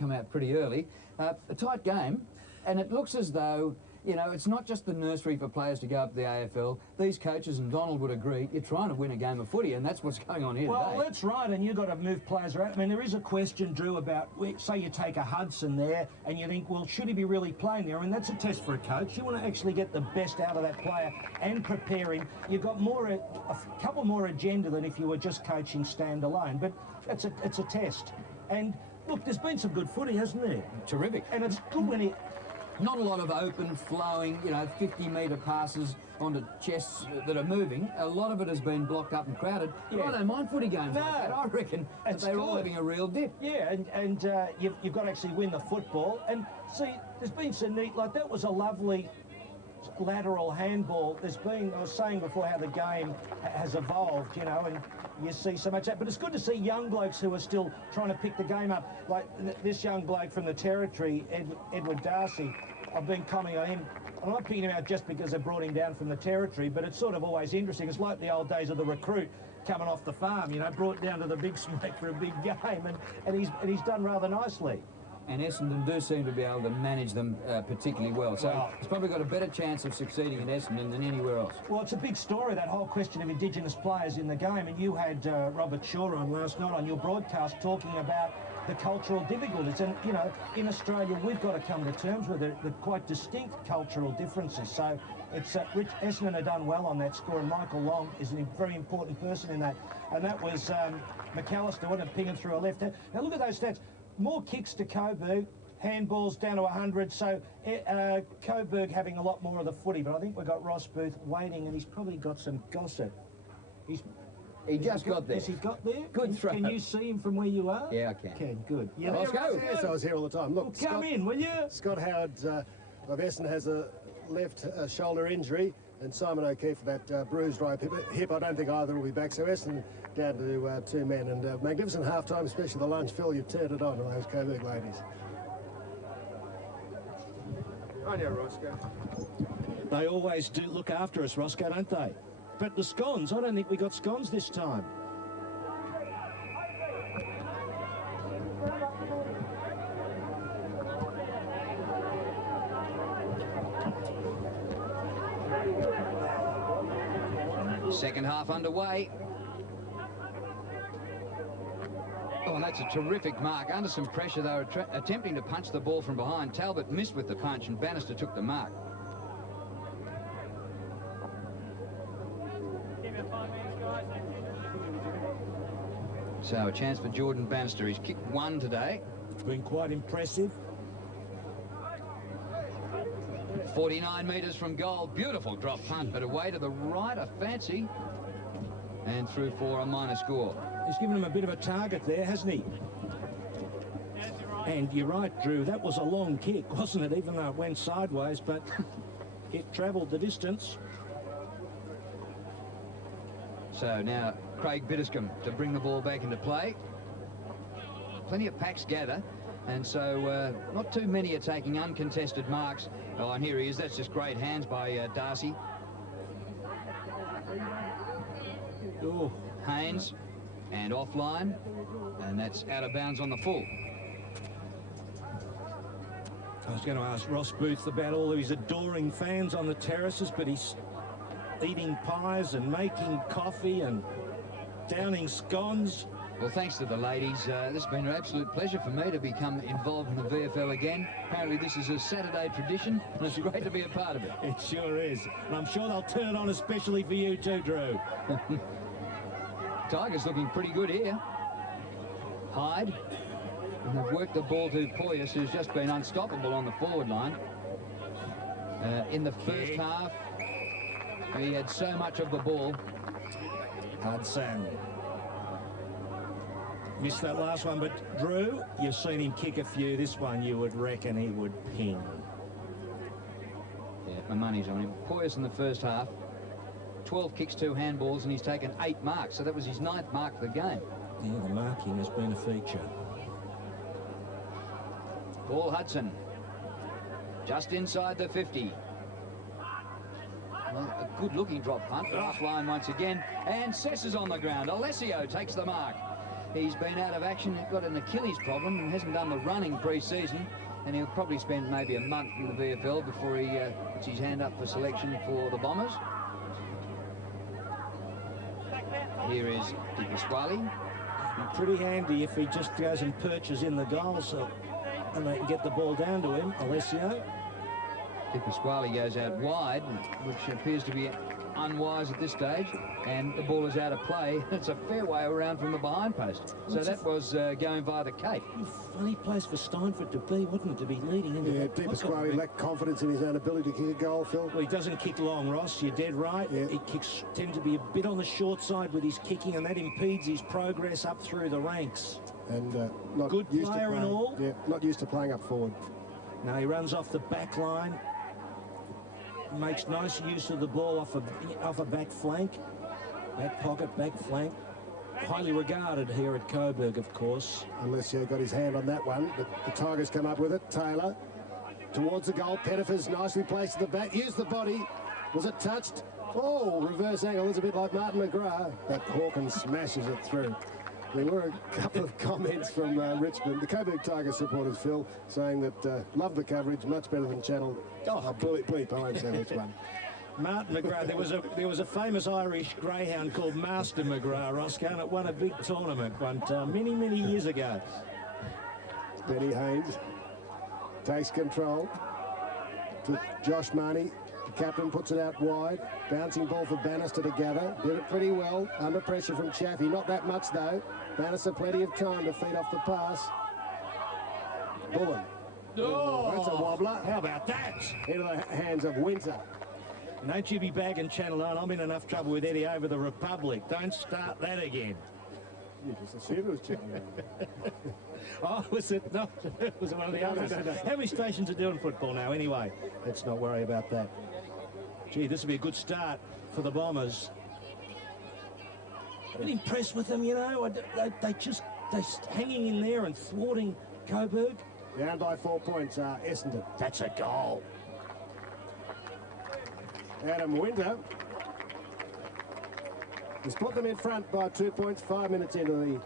come out pretty early. A tight game, and it looks as though, you know, it's not just the nursery for players to go up to the AFL. These coaches, and Donald would agree, you're trying to win a game of footy, and that's what's going on here today. Well, that's right, and you've got to move players around. I mean, there is a question, Drew, about, say you take a Hudson there, and you think, well, should he be really playing there? I mean, that's a test for a coach. You want to actually get the best out of that player and prepare him. You've got a couple more agenda than if you were just coaching standalone, but it's a test. And, look, there's been some good footy, hasn't there? Terrific. And it's good when he... Not a lot of open, flowing, you know, 50-metre passes onto chests that are moving. A lot of it has been blocked up and crowded. Yeah. I don't mind footy games like that. I reckon that they're all having a real dip. Yeah, and you've got to actually win the football. And see, there's been some neat, like that was a lovely lateral handball. There's been, I was saying before how the game has evolved, you know, and you see so much that. But it's good to see young blokes who are still trying to pick the game up. Like this young bloke from the Territory, Edward Darcy. I've been commenting on him. I'm not picking him out just because they brought him down from the Territory, but it's sort of always interesting. It's like the old days of the recruit coming off the farm, you know, brought down to the big smoke for a big game, and he's done rather nicely. And Essendon do seem to be able to manage them particularly well. So he's probably got a better chance of succeeding in Essendon than anywhere else. Well, it's a big story, that whole question of Indigenous players in the game. And you had Robert Shaw on last night on your broadcast talking about the cultural difficulties. And, you know, in Australia, we've got to come to terms with the quite distinct cultural differences. So it's Essendon have done well on that score, and Michael Long is a very important person in that. And that was McAllister, wasn't it, pinging through a left hand. Now, look at those stats. More kicks to Coburg, handballs down to 100, so Coburg having a lot more of the footy, but I think we've got Ross Booth waiting, and he's probably got some gossip. He just got there. Has he got there? Good throw. Can you see him from where you are? Yeah, I can. Okay, good. Yeah, let's go. Yes, I was here all the time. Look, well, come in, will you? Scott Howard of Essendon has a left shoulder injury, and Simon O'Keefe for that bruised right hip. I don't think either will be back, so Essendon down to 2 men, and magnificent half-time, especially the lunch. Phil, you've turned it on to those Coburg ladies. I know, Roscoe. They always do look after us, Roscoe, don't they? But the scones, I don't think we got scones this time. Second half underway. Oh, and that's a terrific mark. Under some pressure, they were attempting to punch the ball from behind. Talbot missed with the punch, and Bannister took the mark. So a chance for Jordan Bannister. He's kicked one today. It's been quite impressive. 49 metres from goal. Beautiful drop punt, but away to the right, a fancy. And through for a minor score. He's given him a bit of a target there, hasn't he? And you're right, Drew, that was a long kick, wasn't it? Even though it went sideways, but it travelled the distance. So now Craig Bitterscombe to bring the ball back into play. Plenty of packs gather, and so not too many are taking uncontested marks. Oh, and here he is. That's just great hands by Darcy. Oh. Haynes, and offline, and that's out of bounds on the full. I was going to ask Ross Booth about all of his adoring fans on the terraces, but he's eating pies and making coffee and downing scones. Well, thanks to the ladies, this has been an absolute pleasure for me to become involved in the VFL again. Apparently this is a Saturday tradition, and it's great to be a part of it. It sure is. And I'm sure they'll turn it on especially for you too, Drew. Tigers looking pretty good here. Hyde. And they've worked the ball to Poyas, who's just been unstoppable on the forward line. In the first half, he had so much of the ball. Hudson. Missed that last one, but Drew, you've seen him kick a few. This one you would reckon he would ping. Yeah, my money's on him. Poyas in the first half, 12 kicks, 2 handballs, and he's taken 8 marks. So that was his 9th mark of the game. Yeah, the marking has been a feature. Paul Hudson, just inside the 50. Well, a good-looking drop punt, but offline once again. And Sess is on the ground. Alessio takes the mark. He's been out of action, got an Achilles problem and hasn't done the running pre-season, and he'll probably spend maybe a month in the VFL before he puts his hand up for selection for the Bombers. Here is Di Pasquale. Be pretty handy if he just goes and perches in the goal, so, and they can get the ball down to him. Alessio. Di Pasquale goes out wide, which appears to be unwise at this stage, and the ball is out of play. It's a fair way around from the behind post. So that was going via the cape. Funny place for Steinford to be, wouldn't it, to be leading into that. Di Pasquale lacked confidence in his own ability to kick a goal, Phil. Well, he doesn't kick long, Ross. You're dead right. Yeah. He tends to be a bit on the short side with his kicking, and that impedes his progress up through the ranks. And not Good used player to and playing, all. Yeah, not used to playing up forward. Now he runs off the back line. Makes nice use of the ball off a back flank. Back pocket, back flank. Highly regarded here at Coburg, of course. Alessio got his hand on that one. The Tigers come up with it. Taylor towards the goal. Pettifer's nicely placed at the back. Used the body. Was it touched? Oh, reverse angle. It's a bit like Martin McGrath. But Hawkins smashes it through. There were a couple of comments from Richmond, the Coburg Tigers supporters, Phil, saying that love the coverage, much better than Channel. Oh, bleep, I won't say which one. Martin McGrath, there was a famous Irish greyhound called Master McGrath, Roscoe, and it won a big tournament one time, many years ago. Benny Haynes takes control to Josh Marnie. The captain puts it out wide. Bouncing ball for Bannister to gather. Did it pretty well. Under pressure from Chaffee. Not that much, though. Bannister plenty of time to feed off the pass. Bullen. Oh, that's a wobbler. How about that? Into the hands of Winter. Don't you be bagging Channel 9. I'm in enough trouble with Eddie over the Republic. Don't start that again. You just assumed it was Channel 9. Oh, was it? No, was it one of the others? No. How many stations are doing football now anyway? Let's not worry about that. Gee, this will be a good start for the Bombers. I'm impressed with them, you know. They're hanging in there and thwarting Coburg. Down by 4 points, Essendon. That's a goal. Adam Winter has put them in front by 2 points, 5 minutes into the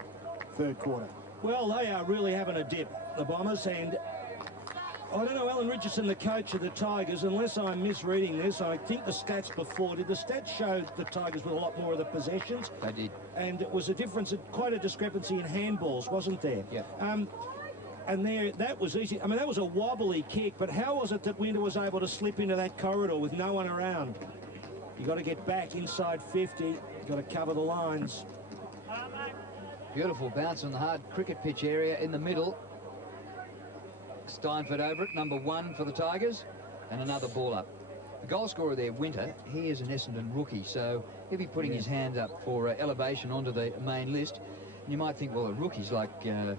third quarter. Well, they are really having a dip, the Bombers, and I don't know, Alan Richardson, the coach of the Tigers, unless I'm misreading this, I think the stats before, did the stats show the Tigers with a lot more of the possessions? They did. And it was a difference, quite a discrepancy in handballs, wasn't there? Yeah. And there, that was easy. I mean, that was a wobbly kick, but how was it that Winter was able to slip into that corridor with no one around? You got to get back inside 50. You got to cover the lines. Beautiful bounce on the hard cricket pitch area in the middle. Steinford over it, number 1 for the Tigers, and another ball up. The goal scorer there, Winter, he is an Essendon rookie, so he'll be putting his hand up for elevation onto the main list. And you might think, well, a rookie's like, you know,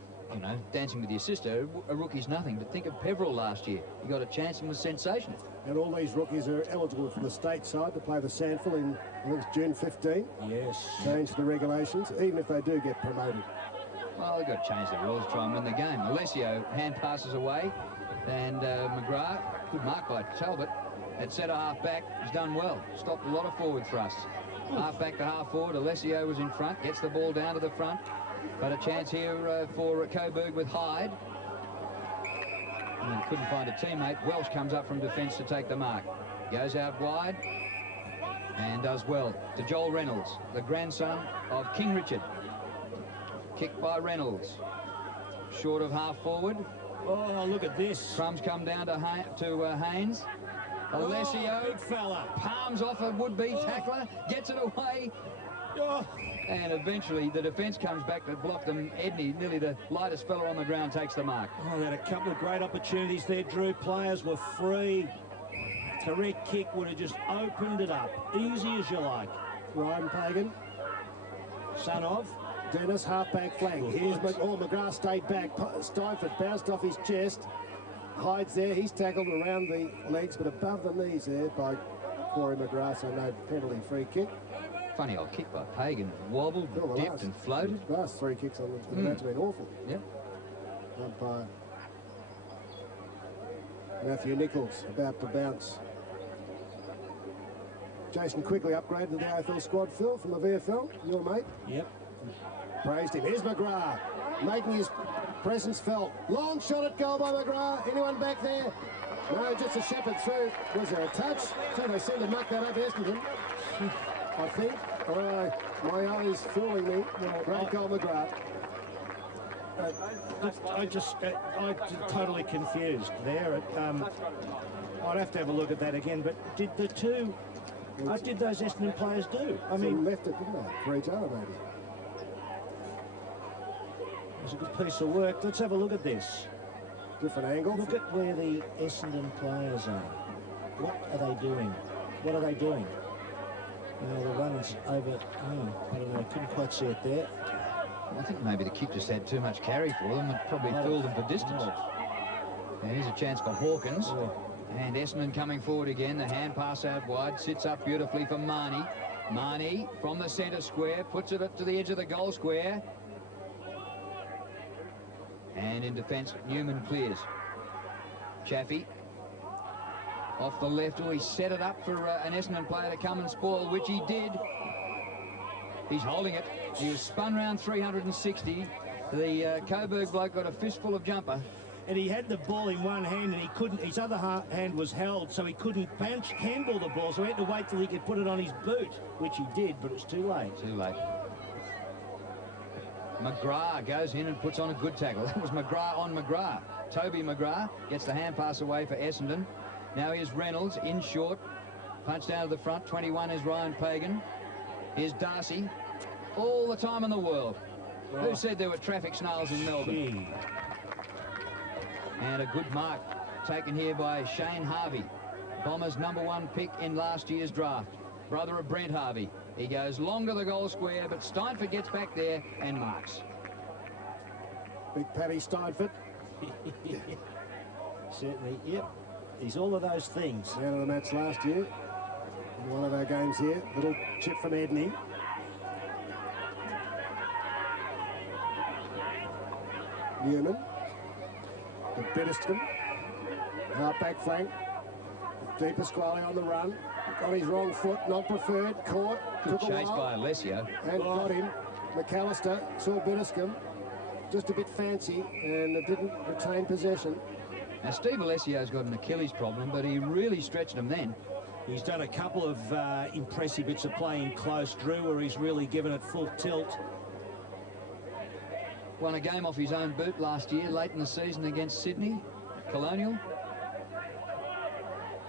dancing with your sister. A rookie's nothing, but think of Peveril last year. He got a chance and was sensational. And all these rookies are eligible for the state side to play the Sandful in, I think it's June 15. Yes. Change the regulations, even if they do get promoted. Well, they've got to change the rules, try and win the game. Alessio hand passes away, and McGrath, good mark by Talbot, at centre half back, has done well. Stopped a lot of forward thrusts. Half back to half forward, Alessio was in front, gets the ball down to the front. But a chance here for Coburg with Hyde. And couldn't find a teammate. Welsh comes up from defence to take the mark. Goes out wide and does well to Joel Reynolds, the grandson of King Richard. Kicked by Reynolds. Short of half forward. Oh, look at this. Crumbs come down to Haynes. Alessio, big fella. palms off a would-be tackler, gets it away. Oh. And eventually the defence comes back to block them. Edney, nearly the lightest fella on the ground, takes the mark. Oh, they had a couple of great opportunities there, Drew. Players were free. Correct kick would have just opened it up. Easy as you like. Ryan Pagan. Son of Dennis, half-back flank. Here's McGrath stayed back. Steinford bounced off his chest. Hyde's there. He's tackled around the legs, but above the knees there by Corey McGrath, so no penalty free kick. Funny old kick by Pagan. Wobbled, dipped and floated. The last 3 kicks on the match have been awful. Yeah. Umpire Matthew Nichols about to bounce. Jason quickly upgraded to the AFL squad, Phil, from the VFL. Your mate. Yep. praised him. Here's McGrath, making his presence felt. Long shot at goal by McGrath. Anyone back there? No, just a shepherd through. Was there a touch? So they seem to muck that up, Essendon, I think. My eye is fooling me. Great goal, McGrath. I'm totally confused there. I'd have to have a look at that again, but did the two... What did those Essendon players do? I mean... left it, didn't they? For each other, maybe. It was a good piece of work. Let's have a look at this. Different angle. Look at where the Essendon players are. What are they doing? What are they doing? The run's over... Oh, I don't know. I couldn't quite see it there. I think maybe the kick just had too much carry for them and probably fooled them for distance. And here's a chance for Hawkins. And Essendon coming forward again. The hand pass out wide. Sits up beautifully for Marnie. Marnie from the centre square. Puts it up to the edge of the goal square. And in defence, Newman clears. Chaffee. Off the left. Oh, he set it up for an Essendon player to come and spoil, which he did. He's holding it. He was spun round 360. The Coburg bloke got a fistful of jumper. And he had the ball in one hand and he couldn't, his other hand was held, so he couldn't handball the ball, so he had to wait till he could put it on his boot, which he did, but it was too late. Too late. McGrath goes in and puts on a good tackle. That was McGrath on McGrath. Toby McGrath gets the hand pass away for Essendon. Now here's Reynolds in short. Punched out of the front. 21 is Ryan Pagan. Here's Darcy. All the time in the world. Oh. Who said there were traffic snails in Melbourne? And a good mark taken here by Shane Harvey. Bombers' #1 pick in last year's draft. Brother of Brent Harvey. He goes long to the goal square, but Steinford gets back there and marks. Big Paddy Steinford. Certainly, yep. He's all of those things. Out of the match last year. In one of our games here. Little chip from Edney. Newman. The Biddiscombe. Half back flank. Deep Pasquale on the run. On his wrong foot, not preferred. Caught. Good chase by Alessio. And got him. McAllister saw Biddiscombe. Just a bit fancy and didn't retain possession. Now, Steve Alessio's got an Achilles problem, but he really stretched him then. He's done a couple of impressive bits of play in close, Drew, where he's really given it full tilt. Won a game off his own boot last year, late in the season against Sydney, Colonial.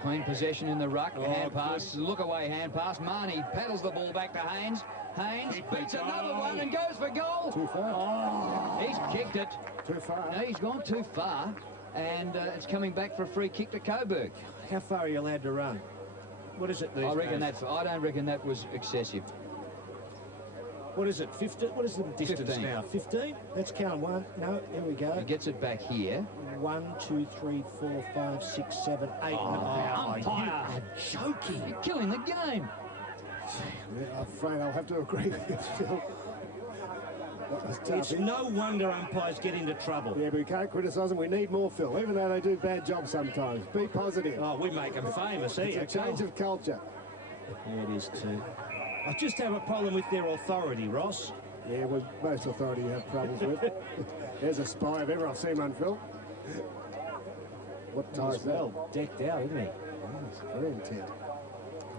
Clean possession in the ruck, hand pass, look away hand pass. Marnie paddles the ball back to Haynes. Haynes beats another one and goes for goal. Too far. He's kicked it. Too far. No, he's gone too far, and it's coming back for a free kick to Coburg. How far are you allowed to run? What is it these I reckon days? I don't reckon that was excessive. What is it, 15? What is the distance 15. now? 15? Let's count one. No, here we go. He gets it back here. 1, 2, 3, 4, 5, 6, 7, 8. Umpire. You are joking. You're killing the game. Yeah, I'm afraid I'll have to agree with you, Phil. That was tough. It's no wonder umpires get into trouble. Yeah, but we can't criticise them. We need more, Phil, even though they do bad jobs sometimes. Be positive. Oh, we make them famous, It's a change of culture. Yeah, it is too. I just have a problem with their authority, Ross. Yeah, well, most authority you have problems with. There's a spy if ever I've seen one, Phil. What tie is that? Well decked out, isn't he? Yes, very intent.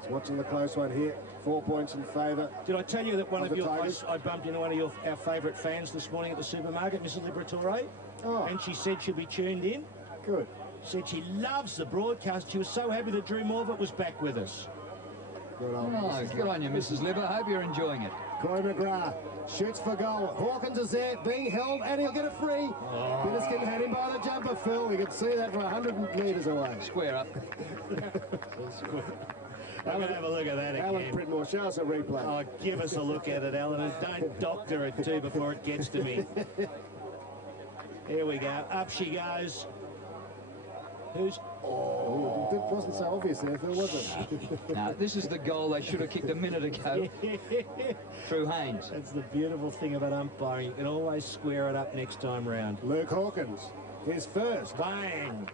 He's watching the close one here. 4 points in favour. Did I tell you that one Of of the your... Tigers? I bumped into one of our favourite fans this morning at the supermarket, Mrs. Liberatore. Oh. And she said she'll be tuned in. Good. Said she loves the broadcast. She was so happy that Drew Morvatt was back with us. Good on Oh, good on you, Mrs. Liver. Hope you're enjoying it. Corey McGrath shoots for goal. Hawkins is there, being held, and he'll get it free. Biddiscombe had him by the jumper, Phil. We could see that from 100 metres away. Square up. I'm going to have a look at that again. Alan Pridmore, show us a replay. Oh, give us a look at it, Alan, and don't doctor it too before it gets to me. Here we go. Up she goes. Who's... Oh, it wasn't so obvious there, Phil, was it? Now, this is the goal they should have kicked a minute ago through Haynes. That's the beautiful thing about umpiring. You can always square it up next time round. Luke Hawkins, his first. Bang!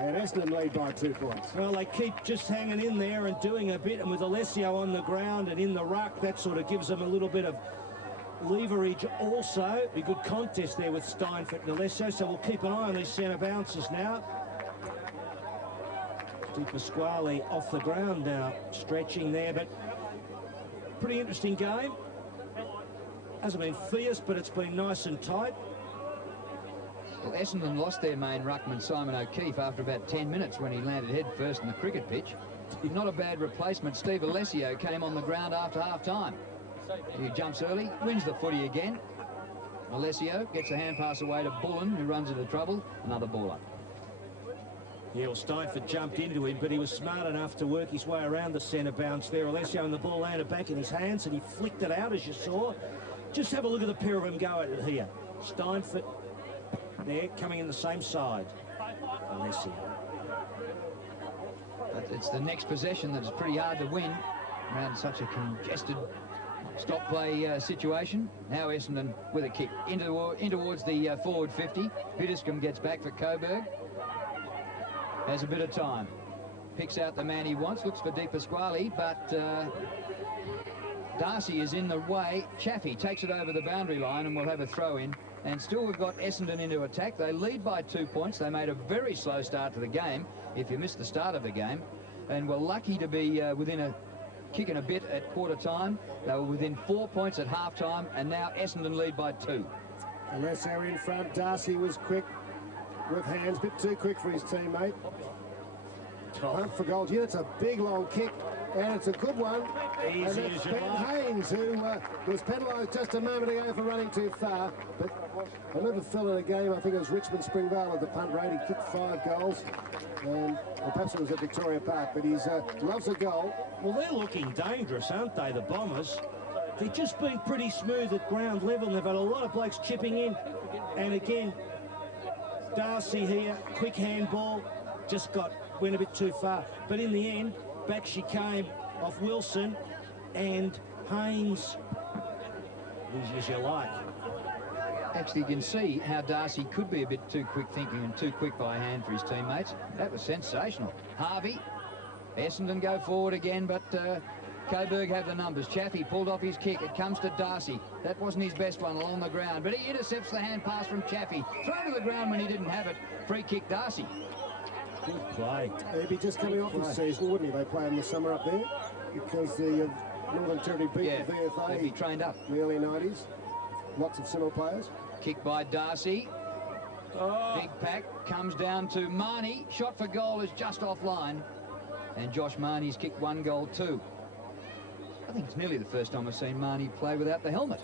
And Essendon lead by 2 points. Well, they keep just hanging in there and doing a bit, and with Alessio on the ground and in the ruck, that sort of gives them a little bit of leverage also. Be good contest there with Steinfort and Alessio, so we'll keep an eye on these centre bounces now. Di Pasquale off the ground now, stretching there, but pretty interesting game. Hasn't been fierce, but it's been nice and tight. Well, Essendon lost their main ruckman, Simon O'Keefe, after about 10 minutes when he landed head first in the cricket pitch. Not a bad replacement. Steve Alessio came on the ground after half-time. He jumps early, wins the footy again. Alessio gets a hand pass away to Bullen, who runs into trouble. Another baller. Yeah, well, Steinfort jumped into him, but he was smart enough to work his way around the centre bounce there. Alessio, and the ball landed back in his hands, and he flicked it out, as you saw. Just have a look at the pair of them go at it here. Steinfort there, coming in the same side. Alessio. But it's the next possession that's pretty hard to win around such a congested stop play situation. Now Essendon with a kick in towards the forward 50. Biddiscombe gets back for Coburg. Has a bit of time. Picks out the man he wants, looks for Di Pasquale, but Darcy is in the way. Chaffee takes it over the boundary line and we'll have a throw in. And still we've got Essendon into attack. They lead by 2 points. They made a very slow start to the game, if you missed the start of the game. And were lucky to be within a kick and a bit at quarter time. They were within 4 points at half time, and now Essendon lead by 2. Alessio in front. Darcy was quick with hands, a bit too quick for his teammate. Hunt for goal. Yeah, it's a big long kick, and it's a good one. Easy and it's as you Ben like. Haynes, who was penalised just a moment ago for running too far. But another fella in the game, I think it was Richmond Springvale at the punt rate. He kicked 5 goals, and or perhaps it was at Victoria Park. But he's loves a goal. Well, they're looking dangerous, aren't they, the Bombers? They've just been pretty smooth at ground level, and they've had a lot of blokes chipping in. And again, Darcy here, quick handball, just went a bit too far. But in the end, back she came off Wilson, and Haynes, easy as you like. Actually, you can see how Darcy could be a bit too quick thinking and too quick by hand for his teammates. That was sensational. Harvey, Essendon go forward again, but Coburg have the numbers. Chaffee pulled off his kick. It comes to Darcy. That wasn't his best one along the ground, but he intercepts the hand pass from Chaffee. Thrown to the ground when he didn't have it. Free kick, Darcy. Good play. He'd be just coming off his season, wouldn't he? They play in the summer up there because the Northern Territory beat the VFA. They'd be trained up. In the early 90s. Lots of similar players. Kick by Darcy. Big pack comes down to Marnie. Shot for goal is just offline. And Josh Marnie's kicked 1 goal too. I think it's nearly the first time I've seen Marnie play without the helmet.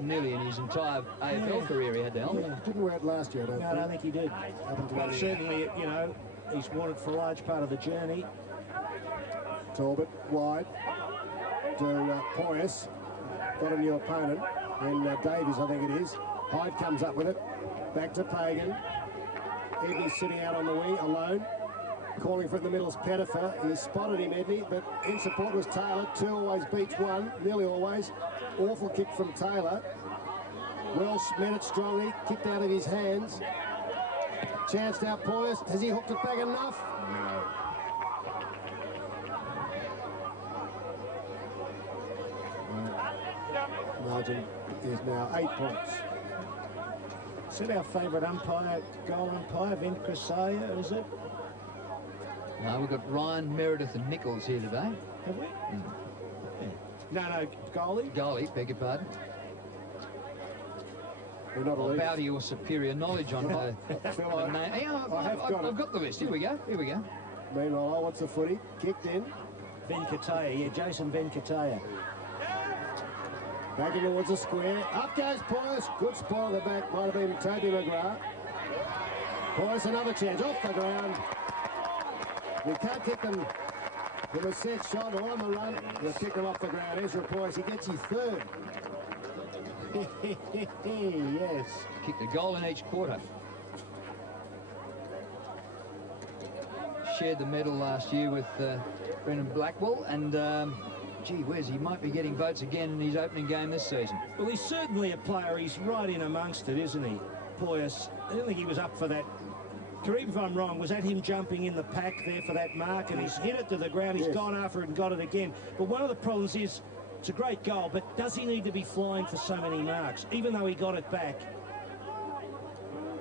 Nearly in his entire AFL career he had the helmet. Yeah, didn't wear it last year, No, I don't think he did. But certainly, you know, he's worn it for a large part of the journey. Talbot wide to Poyas. Got a new opponent in Davies, I think it is. Hyde comes up with it. Back to Pagan. Edney's sitting out on the wing alone. Calling for it in the middle is Pettifer. He spotted him, Edney, but in support was Taylor. 2 always beats 1, nearly always. Awful kick from Taylor. Welsh met it strongly, kicked out of his hands. Chance now, Poyas. Has he hooked it back enough? No. Margin is now 8 points. Is it our favourite umpire, goal umpire, Vin Crisaya, is it? No, we've got Ryan, Meredith and Nichols here today. Have we? Yeah. No, goalie? Goalie, beg your pardon. We're not I'll bow to your superior knowledge on the name. Yeah, I've got the list. Here we go. Here we go. Meanwhile, what's the footy? Kicked in. Venkataya, yeah, Jason Venkataya. Back in towards the square. Up goes Poyas. Good spot at the back. Might have been Toby McGrath. Poyas another chance. Off the ground. We can't kick them with a set shot or on the run. We'll kick them off the ground. Ezra Poyas, he gets his 3rd. Yes. Kicked a goal in each quarter. Shared the medal last year with Brendan Blackwell, and gee whiz, he might be getting votes again in his opening game this season. Well, he's certainly a player. He's right in amongst it, isn't he? Poyas, I don't think he was up for that correct me if I'm wrong, was that him jumping in the pack there for that mark, and he's hit it to the ground, he's gone after it and got it again. But one of the problems is, it's a great goal, but does he need to be flying for so many marks? Even though he got it back.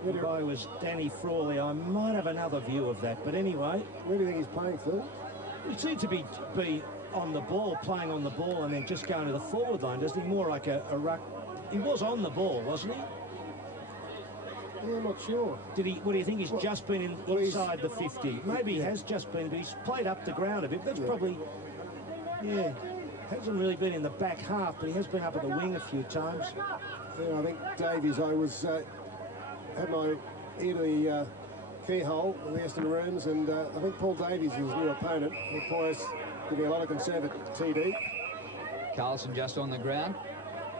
The guy was Danny Frawley. I might have another view of that, but anyway. Where do you think he's playing for? He seemed to be on the ball, playing on the ball, and then just going to the forward line, doesn't he? More like a ruck. He was on the ball, wasn't he? Yeah, I'm not sure. What do you think? He's just been inside the 50. Maybe he has just been, but he's played up the ground a bit. That's probably, yeah, hasn't really been in the back half, but he has been up at the wing a few times. Yeah, I think Davies, I was had my ear to the keyhole in the Essendon rooms, and I think Paul Davies is his new opponent. The Poyas giving a lot of concern at TD. Carlson just on the ground.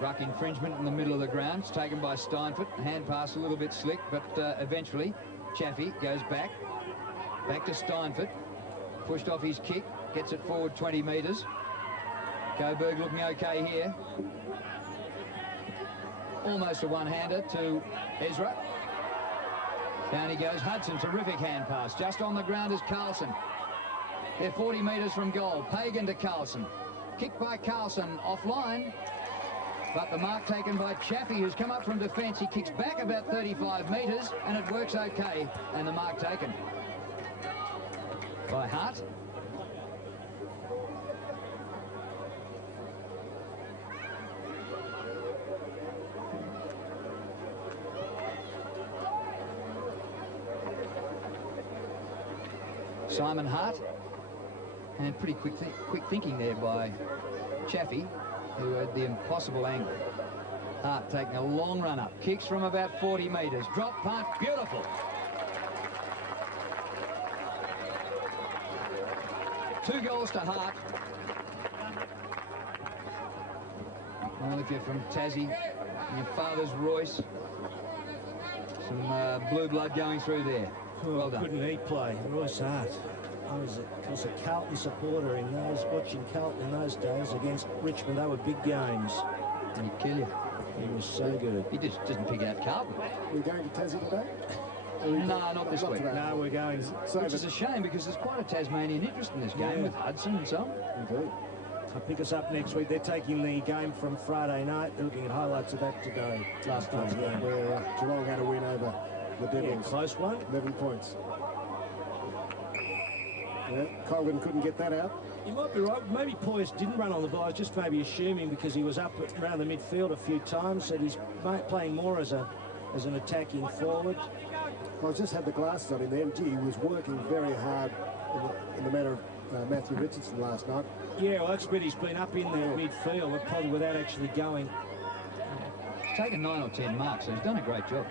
Ruck infringement in the middle of the ground. It's taken by Steinfort. Hand pass a little bit slick, but eventually Chaffee goes back to Steinfort. Pushed off his kick, gets it forward 20 metres. Coburg looking okay here. Almost a one-hander to Ezra. Down he goes. Hudson, terrific hand pass. Just on the ground is Carlson. They're 40 metres from goal. Pagan to Carlson. Kick by Carlson offline. But the mark taken by Chaffee, who's come up from defence. He kicks back about 35 metres, and it works okay. And the mark taken by Hart. Simon Hart. And pretty quick thinking there by Chaffee, who had the impossible angle. Hart taking a long run up. Kicks from about 40 metres. Drop punt. Beautiful. Two goals to Hart. Well, if you're from Tassie, and your father's Royce, some blue blood going through there. Well done. Couldn't he play? Royce Hart. I was a Carlton supporter watching Carlton in those days against Richmond. They were big games. And he'd kill you. He was so good. He just didn't pick out Carlton. Are we going to Tassie today? No, not this week. No, we're going. Which is a shame, because there's quite a Tasmanian interest in this game with Hudson and so on. Indeed. I'll pick us up next week. They're taking the game from Friday night. They're looking at highlights of that today. Last night's game. Where Geelong had a win over the Devils. Close one. 11 points. Yeah, Colgan couldn't get that out. You might be right. Maybe Poyas didn't run on the ball. I was just maybe assuming, because he was up around the midfield a few times, that he's playing more as an attacking forward. I just had the glasses on him then. Gee, he was working very hard in the manner of Matthew Richardson last night. Yeah, well, that's when he's been up in there midfield, but probably without actually going. He's taken 9 or 10 marks, so he's done a great job.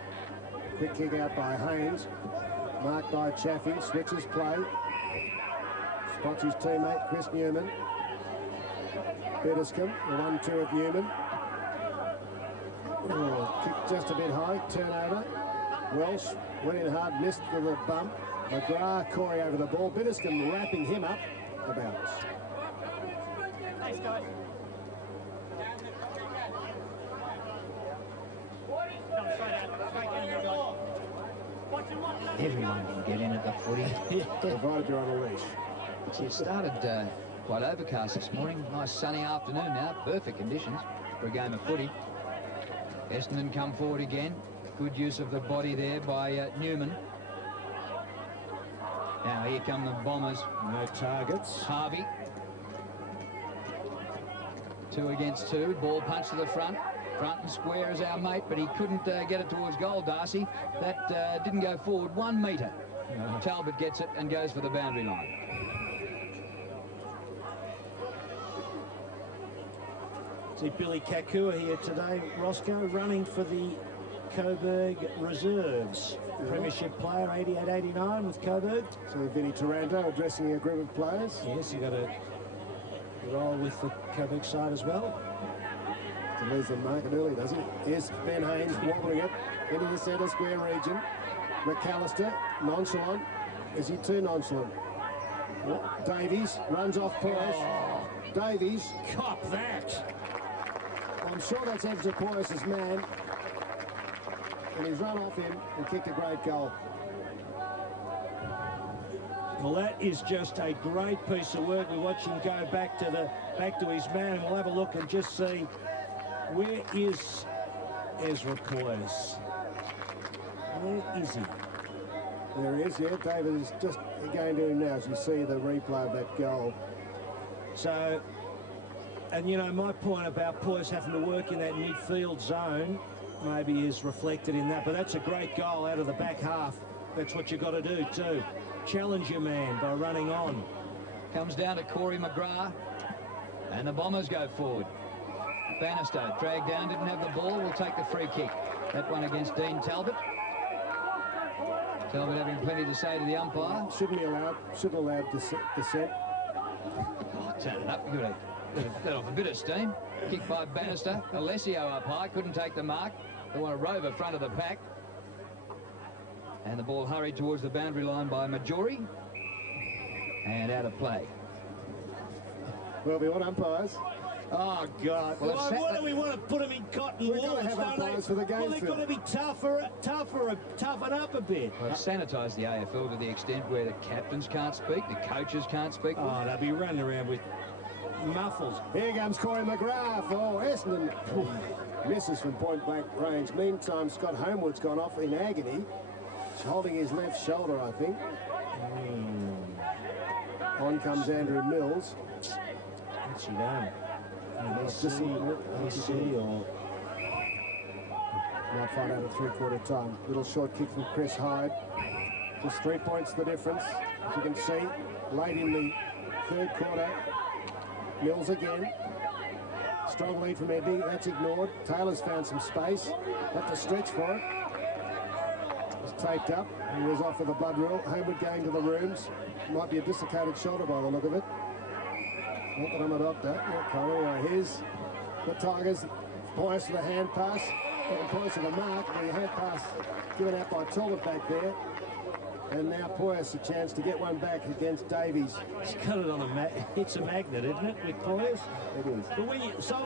Quick kick out by Haynes. Marked by Chaffee. Switches play. Spots his teammate, Chris Newman. Bediscombe, the 1-2 of Newman. Oh, kicked just a bit high, turnover. Welsh went in hard, missed for the bump. McGrath, Corey over the ball. Bediscombe wrapping him up the bounce. Thanks, guys. Everyone can get in at the footy. Provided you're on a leash. It started quite overcast this morning. Nice sunny afternoon now. Perfect conditions for a game of footy. Essendon come forward again. Good use of the body there by Newman. Now here come the Bombers. No targets. Harvey. 2 against 2. Ball punch to the front. Front and square is our mate, but he couldn't get it towards goal, Darcy. That didn't go forward 1 metre. No. Talbot gets it and goes for the boundary line. See Billy Kakua here today, Roscoe, running for the Coburg Reserves. Premiership player, 88-89 with Coburg. So Vinnie Taranto addressing a group of players. Yes, you got to roll with the Coburg side as well. To lose the market early, does he? Here's Ben Haynes wobbling it into the centre square region. McAllister, nonchalant. Is he too nonchalant? Davies runs off Poyas. Oh. Davies. Cop that! I'm sure that's Edgar Poyas' man. And he's run off him and kicked a great goal. Well, that is just a great piece of work. We watch him go back to his man, and we'll have a look and just see where is Ezra Poyes. Where is he? There he is, yeah. David is just going to him now as you see the replay of that goal. So, and you know, my point about Poyes having to work in that midfield zone maybe is reflected in that, but that's a great goal out of the back half. That's what you've got to do too. Challenge your man by running on. Comes down to Corey McGrath, and the Bombers go forward. Bannister dragged down, didn't have the ball, will take the free kick. That one against Dean Talbot. Talbot having plenty to say to the umpire. Shouldn't allow dissent. Oh, turn it up. You've got to let off a bit of steam. Kick by Bannister. Alessio up high, couldn't take the mark. They want to rover front of the pack. And the ball hurried towards the boundary line by Majori. And out of play. Well, we want umpires. Oh, God. Well, Why do we want to put them in cotton We've wool? got to have umpires for the game. Well, they've got to be toughen up a bit. Well, sanitised the AFL to the extent where the captains can't speak, the coaches can't speak. Oh, they'll be running around with muffles. Here comes Corey McGrath. Oh, Essendon misses from point-blank range. Meantime, Scott Homewood's gone off in agony. He's holding his left shoulder, I think. On comes Andrew Mills. What's he done? Or might find out at three-quarter time. Little short kick from Chris Hyde. Just 3 points the difference. As you can see, late in the third quarter. Mills again. Strong lead from Eddie. That's ignored. Taylor's found some space. Had to stretch for it. It's taped up. He was off with a blood rule. Homewood going to the rooms. Might be a dislocated shoulder by the look of it. Not that I'm a doctor. Not Connie. Anyway, here's the Tigers. Poyes to the hand pass. Poyes to the mark. The hand pass given out by Talbot back there. And now Poyes a chance to get one back against Davies. he's got it on it's a magnet, isn't it, with Poyes? It is. But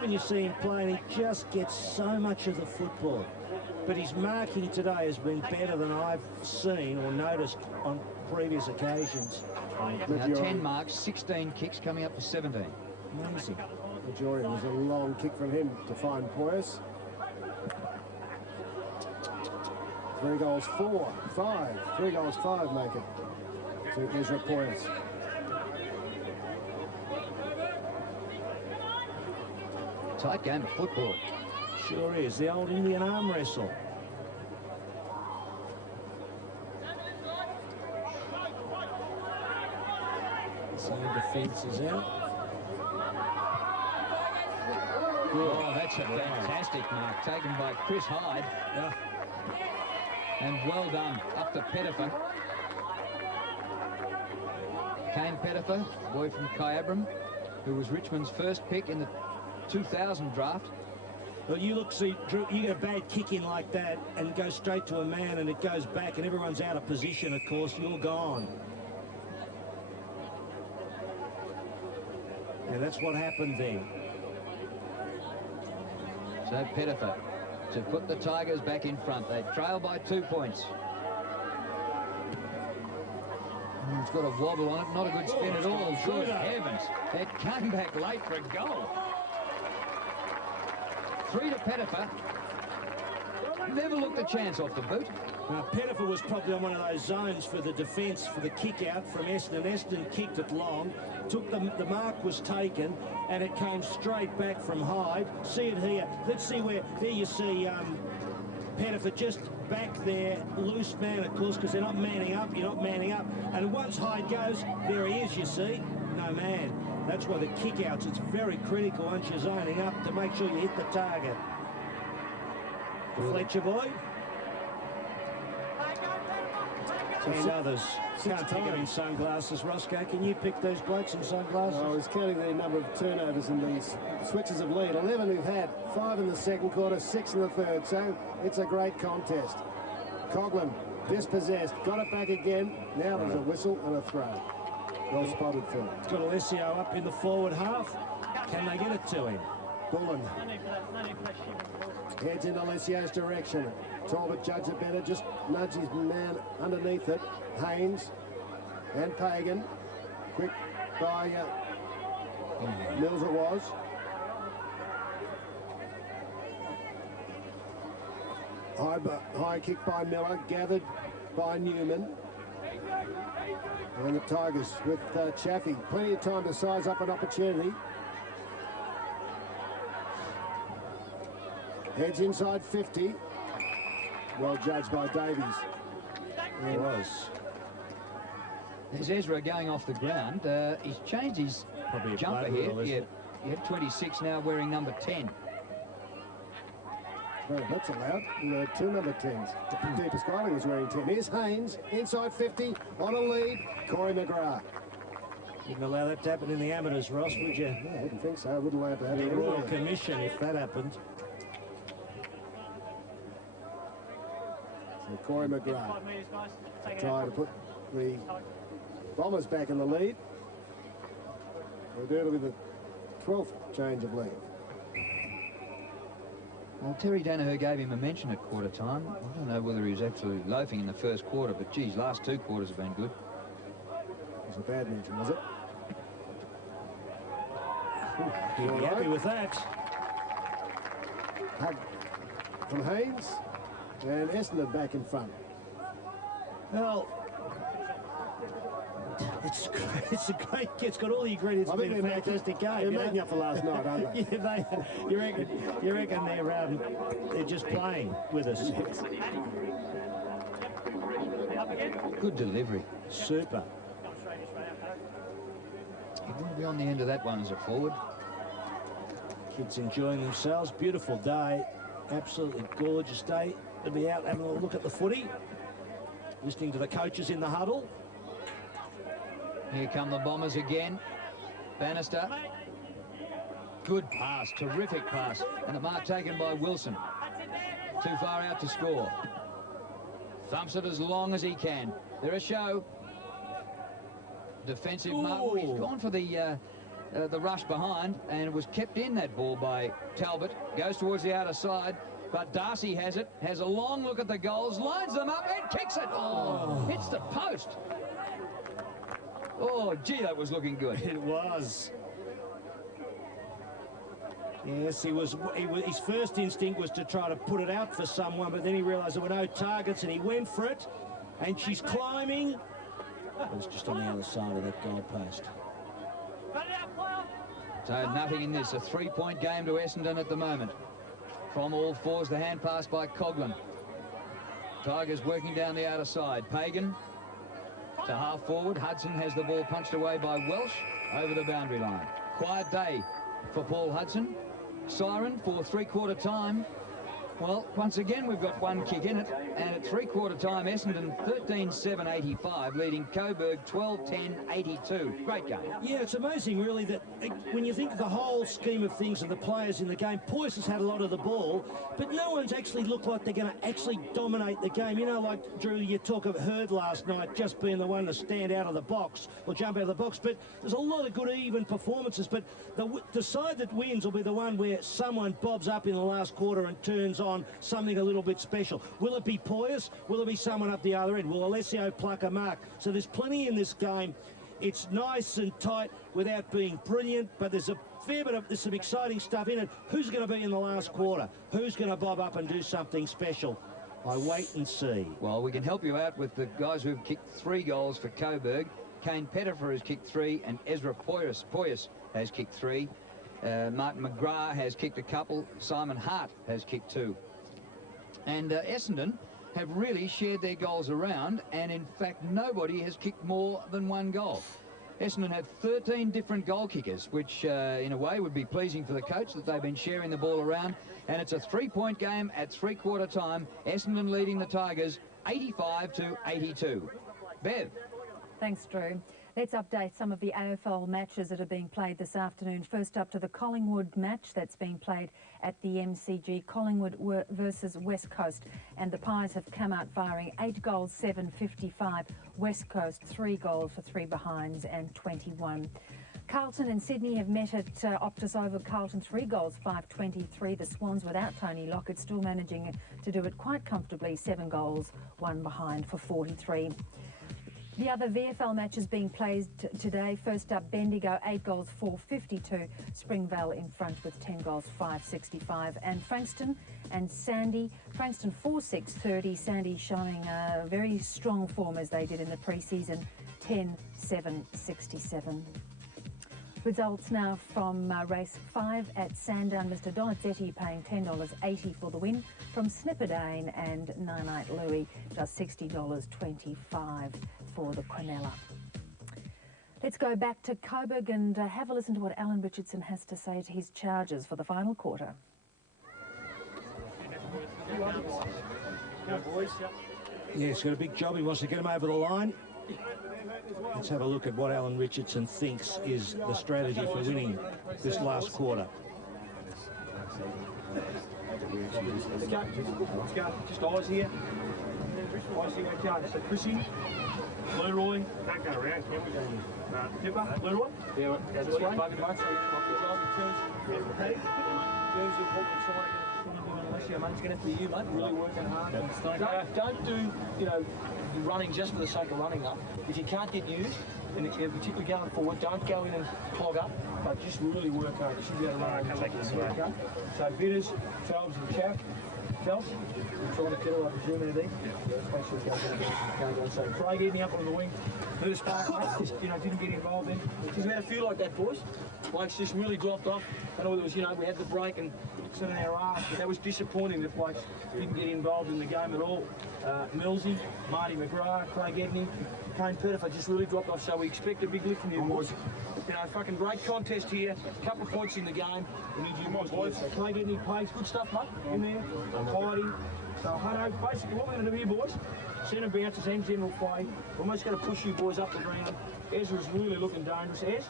when you see him playing, he just gets so much of the football. But his marking today has been better than I've seen or noticed on previous occasions. Now 10 marks, 16 kicks, coming up to 17. Amazing. Majori was a long kick from him to find Poyes. 3 goals, 4, 5. 3 goals, 5 make it to Ezra Poyes. Tight game of football. Sure is. The old Indian arm wrestle. So the defence is out. Oh, that's a fantastic mark taken by Chris Hyde. Yeah. And well done, up to Pettifer. Kane Pettifer, boy from Kyabram, who was Richmond's first pick in the 2000 draft. Well, you look, see, Drew, you get a bad kick in like that and go straight to a man and it goes back and everyone's out of position, of course, you're gone. Yeah, that's what happened there. So Pettifer to put the Tigers back in front. They trail by 2 points. It's got a wobble on it, not a good spin at all. Good heavens, it came back late for a goal. 3 to Pettifer. Never looked a chance off the boot. Now, Pettifer was probably on one of those zones for the defence, for the kick out from Essendon. Essendon kicked it long, took the mark was taken, and it came straight back from Hyde. See it here. Let's see where, there you see Pettifer just back there, loose man, of course, because they're not manning up, you're not manning up. And once Hyde goes, there he is, you see. No man. That's why the kick-outs, it's very critical once you're zoning up to make sure you hit the target. Fletcher boy. And others. Can't pick them in sunglasses. Roscoe, can you pick those blokes in sunglasses? I was counting the number of turnovers in these switches of lead. 11 we've had, 5 in the second quarter, 6 in the third. So it's a great contest. Coughlin dispossessed, got it back again. Now there's a whistle and a throw. Well spotted, Phil. Got Alessio up in the forward half. Can they get it to him? Bullen heads in Alessio's direction. Talbot judged it better, just nudged his man underneath it. Haynes and Pagan. Quick by Mills it was. High kick by Miller, gathered by Newman. And the Tigers with Chaffee. Plenty of time to size up an opportunity. Heads inside 50. Well judged by Davies. It was. There's Ezra going off the ground. He's changed his Probably a jumper play here. rule, isn't Yeah, it? 26 now, wearing number 10. Well, that's allowed. Two number 10s. Deepest Kylie was wearing 10. Here's Haynes, inside 50, on a lead. Corey McGrath. Wouldn't allow that to happen in the amateurs, Ross, would you? No, I wouldn't think so. I wouldn't allow it to happen. The Royal Commission, if that happened. So Corey McGrath try to put the Bombers back in the lead. We'll do it with the 12th change of lead. Well, Terry Danaher gave him a mention at quarter time. I don't know whether he was absolutely loafing in the first quarter, but geez, last 2 quarters have been good. It was a bad mention, was it? He'd be happy with that. Hug from Haynes, and Essendon back in front. Well, it's a great. It's got all the ingredients. I It's think been a they're fantastic game. They're you know? making up for last night, aren't they? Yeah, you reckon they're just playing with us? Good delivery. Super. He wouldn't be on the end of that one as a forward. Kids enjoying themselves. Beautiful day. Absolutely gorgeous day. They'll be out having a look at the footy, listening to the coaches in the huddle. Here come the Bombers again. Bannister. Good pass, terrific pass. And the mark taken by Wilson. Too far out to score. Thumps it as long as he can. They're a show. Defensive mark. Oh, he's gone for the rush behind, and it was kept in, that ball, by Talbot. Goes towards the outer side, but Darcy has it. Has a long look at the goals, lines them up, and kicks it. Oh, hits the post. Oh, gee, that was looking good. It was. Yes, his first instinct was to try to put it out for someone, but then he realised there were no targets, and he went for it. And she's climbing. But it's just on the other side of that goal post. So nothing in this. A 3-point game to Essendon at the moment. From all fours, the hand pass by Coughlin. Tigers working down the outer side. Pagan to half forward. Hudson has the ball punched away by Welsh over the boundary line. Quiet day for Paul Hudson. Siren for 3/4 time. Well, once again, we've got one kick in it, and at 3/4 time, Essendon 13-7-85, leading Coburg 12-10-82. Great game. Yeah, it's amazing, really, that when you think of the whole scheme of things and the players in the game, Poyce has had a lot of the ball, but no one's actually looked like they're going to actually dominate the game. You know, like, Drew, you talk of Hurd last night just being the one to stand out of the box or jump out of the box, but there's a lot of good even performances, but the side that wins will be the one where someone bobs up in the last quarter and turns on something a little bit special. Will it be Poyce? Will it be someone up the other end? Will Alessio pluck a mark? So there's plenty in this game. It's nice and tight without being brilliant, but there's a fair bit of, there's some exciting stuff in it. Who's going to be in the last quarter? Who's going to bob up and do something special? I wait and see. Well, we can help you out with the guys who've kicked 3 goals for Coburg. Kane Pettifer has kicked 3, and Ezra Poyce has kicked 3. Martin McGrath has kicked a couple. Simon Hart has kicked 2. And Essendon have really shared their goals around, and in fact nobody has kicked more than 1 goal. Essendon have 13 different goal kickers, which in a way would be pleasing for the coach that they've been sharing the ball around, and it's a 3-point game at 3/4 time. Essendon leading the Tigers 85-82. Bev. Thanks, Drew. Let's update some of the AFL matches that are being played this afternoon. First up to the Collingwood match that's being played at the MCG. Collingwood versus West Coast. And the Pies have come out firing 8 goals, 7-55. West Coast 3 goals for 3 behinds and 21. Carlton and Sydney have met at Optus Oval. Carlton 3 goals, 5-23. The Swans without Tony Lockett still managing to do it quite comfortably. 7 goals, 1 behind for 43. The other VFL matches being played today. First up, Bendigo, 8 goals, 452. Springvale in front with 10 goals, 565. And Frankston and Sandy. Frankston 4-6-30. Sandy showing a very strong form as they did in the pre-season, 10-7-67. Results now from race 5 at Sandown. Mr. Donizetti paying $10.80 for the win. From Snipperdane and Nanite Louis, just $60.25 for the Quinella. Let's go back to Coburg and have a listen to what Alan Richardson has to say to his Chargers for the final quarter. Yeah, he's got a big job. He wants to get him over the line. Let's have a look at what Alan Richardson thinks is the strategy for winning this last quarter. Let's go. Just eyes here. Eyes here, go. So Chrissy, Leroy. Can't go around, can we? Pippa, Leroy. Yeah, that's this way. Bugger butts. In terms of what we're trying to unless your mate's going to be you, mate. Really working hard. Don't do, you know, running just for the sake of running up. If you can't get used, and particularly going forward, don't go in and clog up, but just really work hard. You should be able to run. Okay? So Bitters, Phelps and Chaff. Phelps, we're trying to get all up the zoom in there. Let's make sure it goes on. So Craig getting up on the wing. Lewis Park, just, you know, didn't get involved in. Because we had a few like that, boys. Blokes just really dropped off. I know it was, you know, we had the break and sit in our arse, but that was disappointing that blokes didn't get involved in the game at all. Millsy, Marty McGrath, Craig Edney, Kane Pettifer just really dropped off, so we expect a big lift from you boys. You know, fucking great contest here, a couple of points in the game. We need you boys. So Craig Edney plays good stuff, mate, in there. Heidi. So Hutto, basically what we're going to do here, boys, centre bounces and general play. We're almost going to push you boys up the ground. Ezra's really looking dangerous. Ez,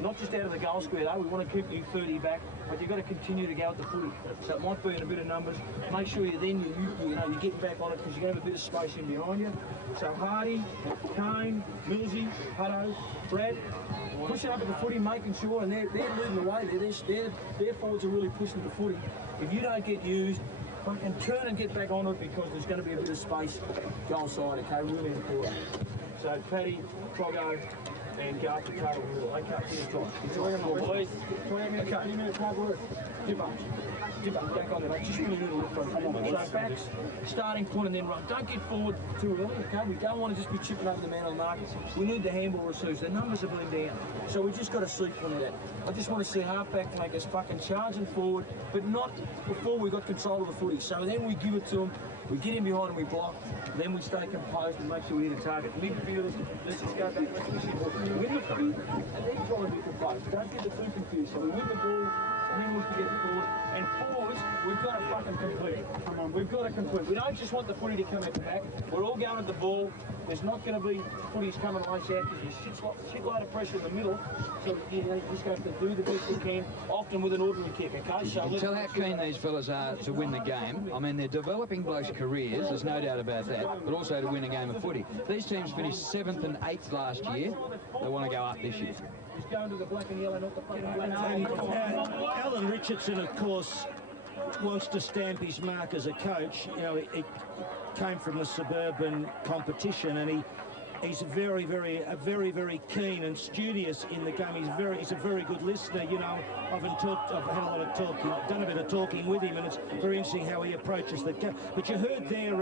not just out of the goal square though, we want to keep you 30 back, but you've got to continue to go with the footy. So it might be in a bit of numbers. Make sure you're getting back on it because you're going to have a bit of space in behind you. So Hardy, Kane, Millsy, Hutto, Brad, pushing up at the footy, making sure, and they're leading the way. Their forwards are really pushing the footy. If you don't get used, fucking turn and get back on it because there's going to be a bit of space goal side, okay, really important. So Paddy, Froggo, and go up to Carl in the middle. Okay, here's Josh. Boys. 20 minutes, 30 minutes, hard work. Dip up, back on there, mate. Just really need to look for a forward. So backs, starting point and then run. Don't get forward too early, okay? We don't want to just be chipping over the man on the mark. We need the handball receives. The numbers have been down. So we just got to sequence that. I just want to see halfback make us fucking charging forward, but not before we got control of the footy. So then we give it to them. We get in behind and we block, then we stay composed and make sure we hit a target. Midfielders, let's just go back, let's win the footy, and then try and be composed. Don't get the too confused. So we win the ball, and then we can get the forward. And forwards, we've got to fucking complete. Come on, we've got to complete. We don't just want the footy to come at the back. We're all going at the ball. There's not going to be footies coming lace out because there's shitload of pressure in the middle. So you just have to do the best you can, often with an ordinary kick, okay? So you can tell how keen these fellas are to win the game. I mean, they're developing blokes' careers, there's no doubt about that, but also to win a game of footy. These teams finished 7th and 8th last year. They want to go up this year. Just going to the black and yellow, not the fucking black. Alan Richardson, of course, wants to stamp his mark as a coach. You know, it came from the suburban competition, and he's very, very keen and studious in the game. He's a very good listener. You know, I've had a lot of talking, done a bit of talking with him, and it's very interesting how he approaches the game. But you heard there,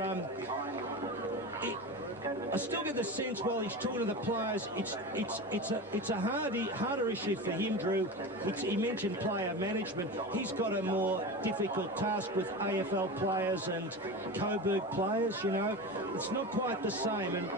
I still get the sense while he's talking to the players, it's a harder issue for him, Drew. He mentioned player management. He's got a more difficult task with AFL players and Coburg players, you know. It's not quite the same, and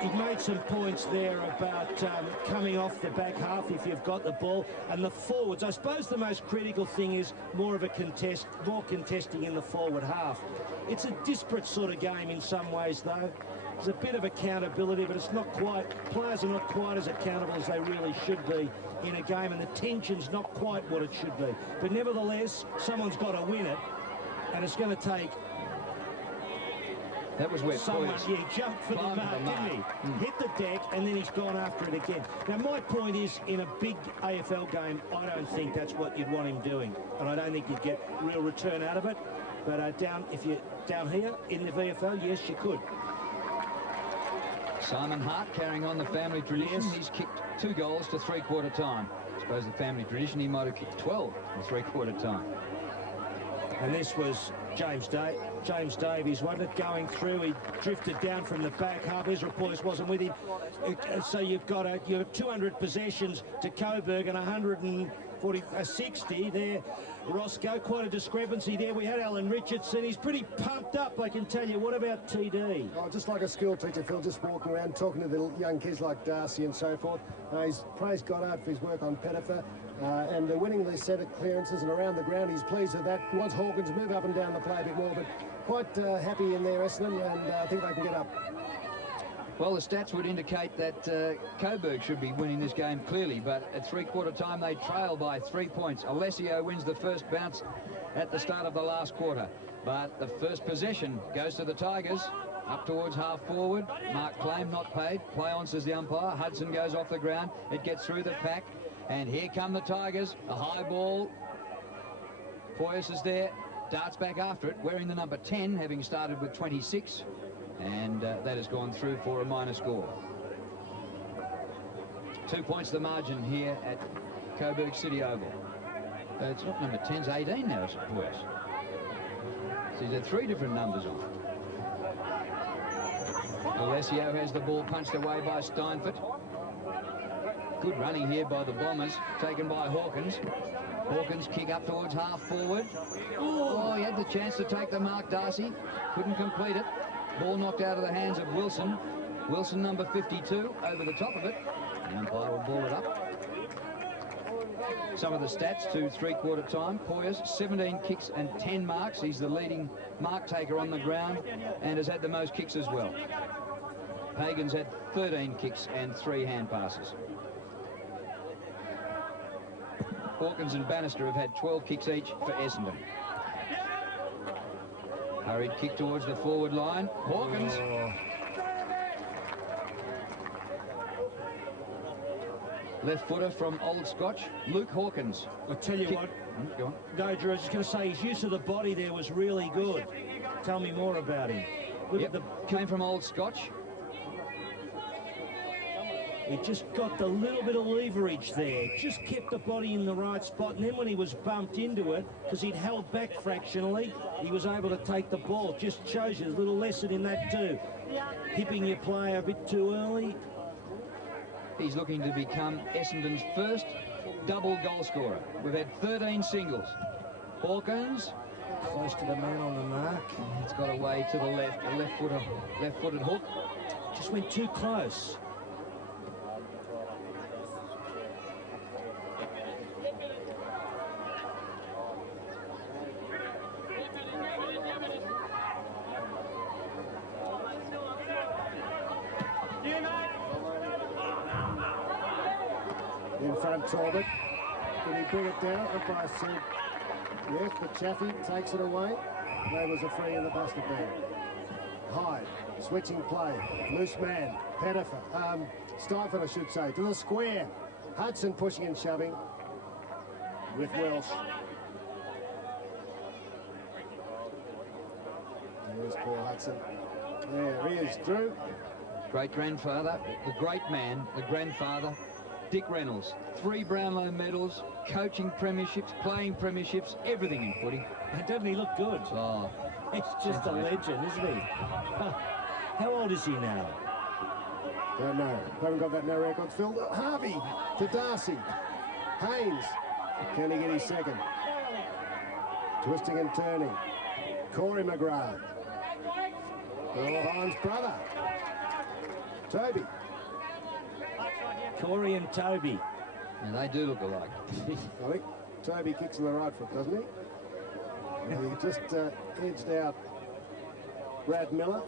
he made some points there about coming off the back half if you've got the ball, and the forwards. I suppose the most critical thing is more contesting in the forward half. It's a disparate sort of game in some ways, though. There's a bit of accountability, but it's not quite, players are not quite as accountable as they really should be in a game, and the tension's not quite what it should be. But nevertheless, someone's got to win it, and it's going to take that was where someone, he jumped for the mark, didn't he? Hit the deck, and then he's gone after it again. Now, my point is, in a big AFL game, I don't think that's what you'd want him doing, and I don't think you'd get real return out of it. But if you're down here in the VFL, yes, you could. Simon Hart carrying on the family tradition. Yes. He's kicked 2 goals to three-quarter time. I suppose the family tradition, he might have kicked 12 in three-quarter time. And this was James Davies, wasn't it, going through? He drifted down from the back half. Ezra Poyce wasn't with him. So you've got 200 possessions to Coburg and 60 there. Roscoe, quite a discrepancy there. We had Alan Richardson. He's pretty pumped up, I can tell you. What about TD? Oh, just like a school teacher, Phil, just walking around talking to the young kids like Darcy and so forth. He's praised God out for his work on Pettifer and winning these set of clearances and around the ground. He's pleased with that. He wants Hawkins to move up and down the play a bit more, but quite happy in there, Essendon, and I think they can get up. Well, the stats would indicate that Coburg should be winning this game clearly, but at three-quarter time they trail by 3 points. Alessio wins the first bounce at the start of the last quarter, but the first possession goes to the Tigers. Up towards half forward. Mark Claim not paid. Play on, says the umpire. Hudson goes off the ground. It gets through the pack, and here come the Tigers. A high ball. Poyas is there. Darts back after it, wearing the number 10, having started with 26. And that has gone through for a minor score. 2 points the margin here at Coburg City Oval. It's not number 10, it's 18 now, I suppose. So he's had 3 different numbers on. Alessio has the ball punched away by Steinfort. Good running here by the Bombers, taken by Hawkins. Hawkins kick up towards half forward. Oh, he had the chance to take the mark, Darcy. Couldn't complete it. Ball knocked out of the hands of Wilson. Wilson, number 52, over the top of it. The umpire will ball it up. Some of the stats to three-quarter time. Poyas, 17 kicks and 10 marks. He's the leading mark taker on the ground and has had the most kicks as well. Pagan's had 13 kicks and 3 hand passes. Hawkins and Bannister have had 12 kicks each for Essendon. Hurried kick towards the forward line. Hawkins. Left footer from Old Scotch, Luke Hawkins. I'll tell you what. Go on. No, Drew, I was just going to say his use of the body there was really good. Tell me more about him. Look at the... Came from Old Scotch. He just got the little bit of leverage there. Just kept the body in the right spot. And then when he was bumped into it, because he'd held back fractionally, he was able to take the ball. Just shows you a little lesson in that too. Hipping your player a bit too early. He's looking to become Essendon's first double goal scorer. We've had 13 singles. Hawkins. Close to the man on the mark. It's got away to the left. A left-footed hook. Just went too close. In front, Talbot. Can he bring it down? Umpire said yes, but Chaffee takes it away. There was a free in the basket there. Hyde, switching play. Loose man. Pettifer. Steinfort, I should say. To the square. Hudson pushing and shoving with Welsh. There's Paul Hudson. There he is, Drew. Great-grandfather, the great man, the grandfather, Dick Reynolds. 3 Brownlow medals, coaching premierships, playing premierships, everything in footy. And doesn't he look good? Oh, It's just a legend, isn't he? How old is he now? Don't know. Haven't got that no records. Phil Harvey to Darcy. Haynes. Can he get his second? Twisting and turning. Corey McGrath. Hines' brother. Toby. Corey and Toby. and they do look alike. I think Toby kicks on the right foot, doesn't he? He just edged out Brad Miller.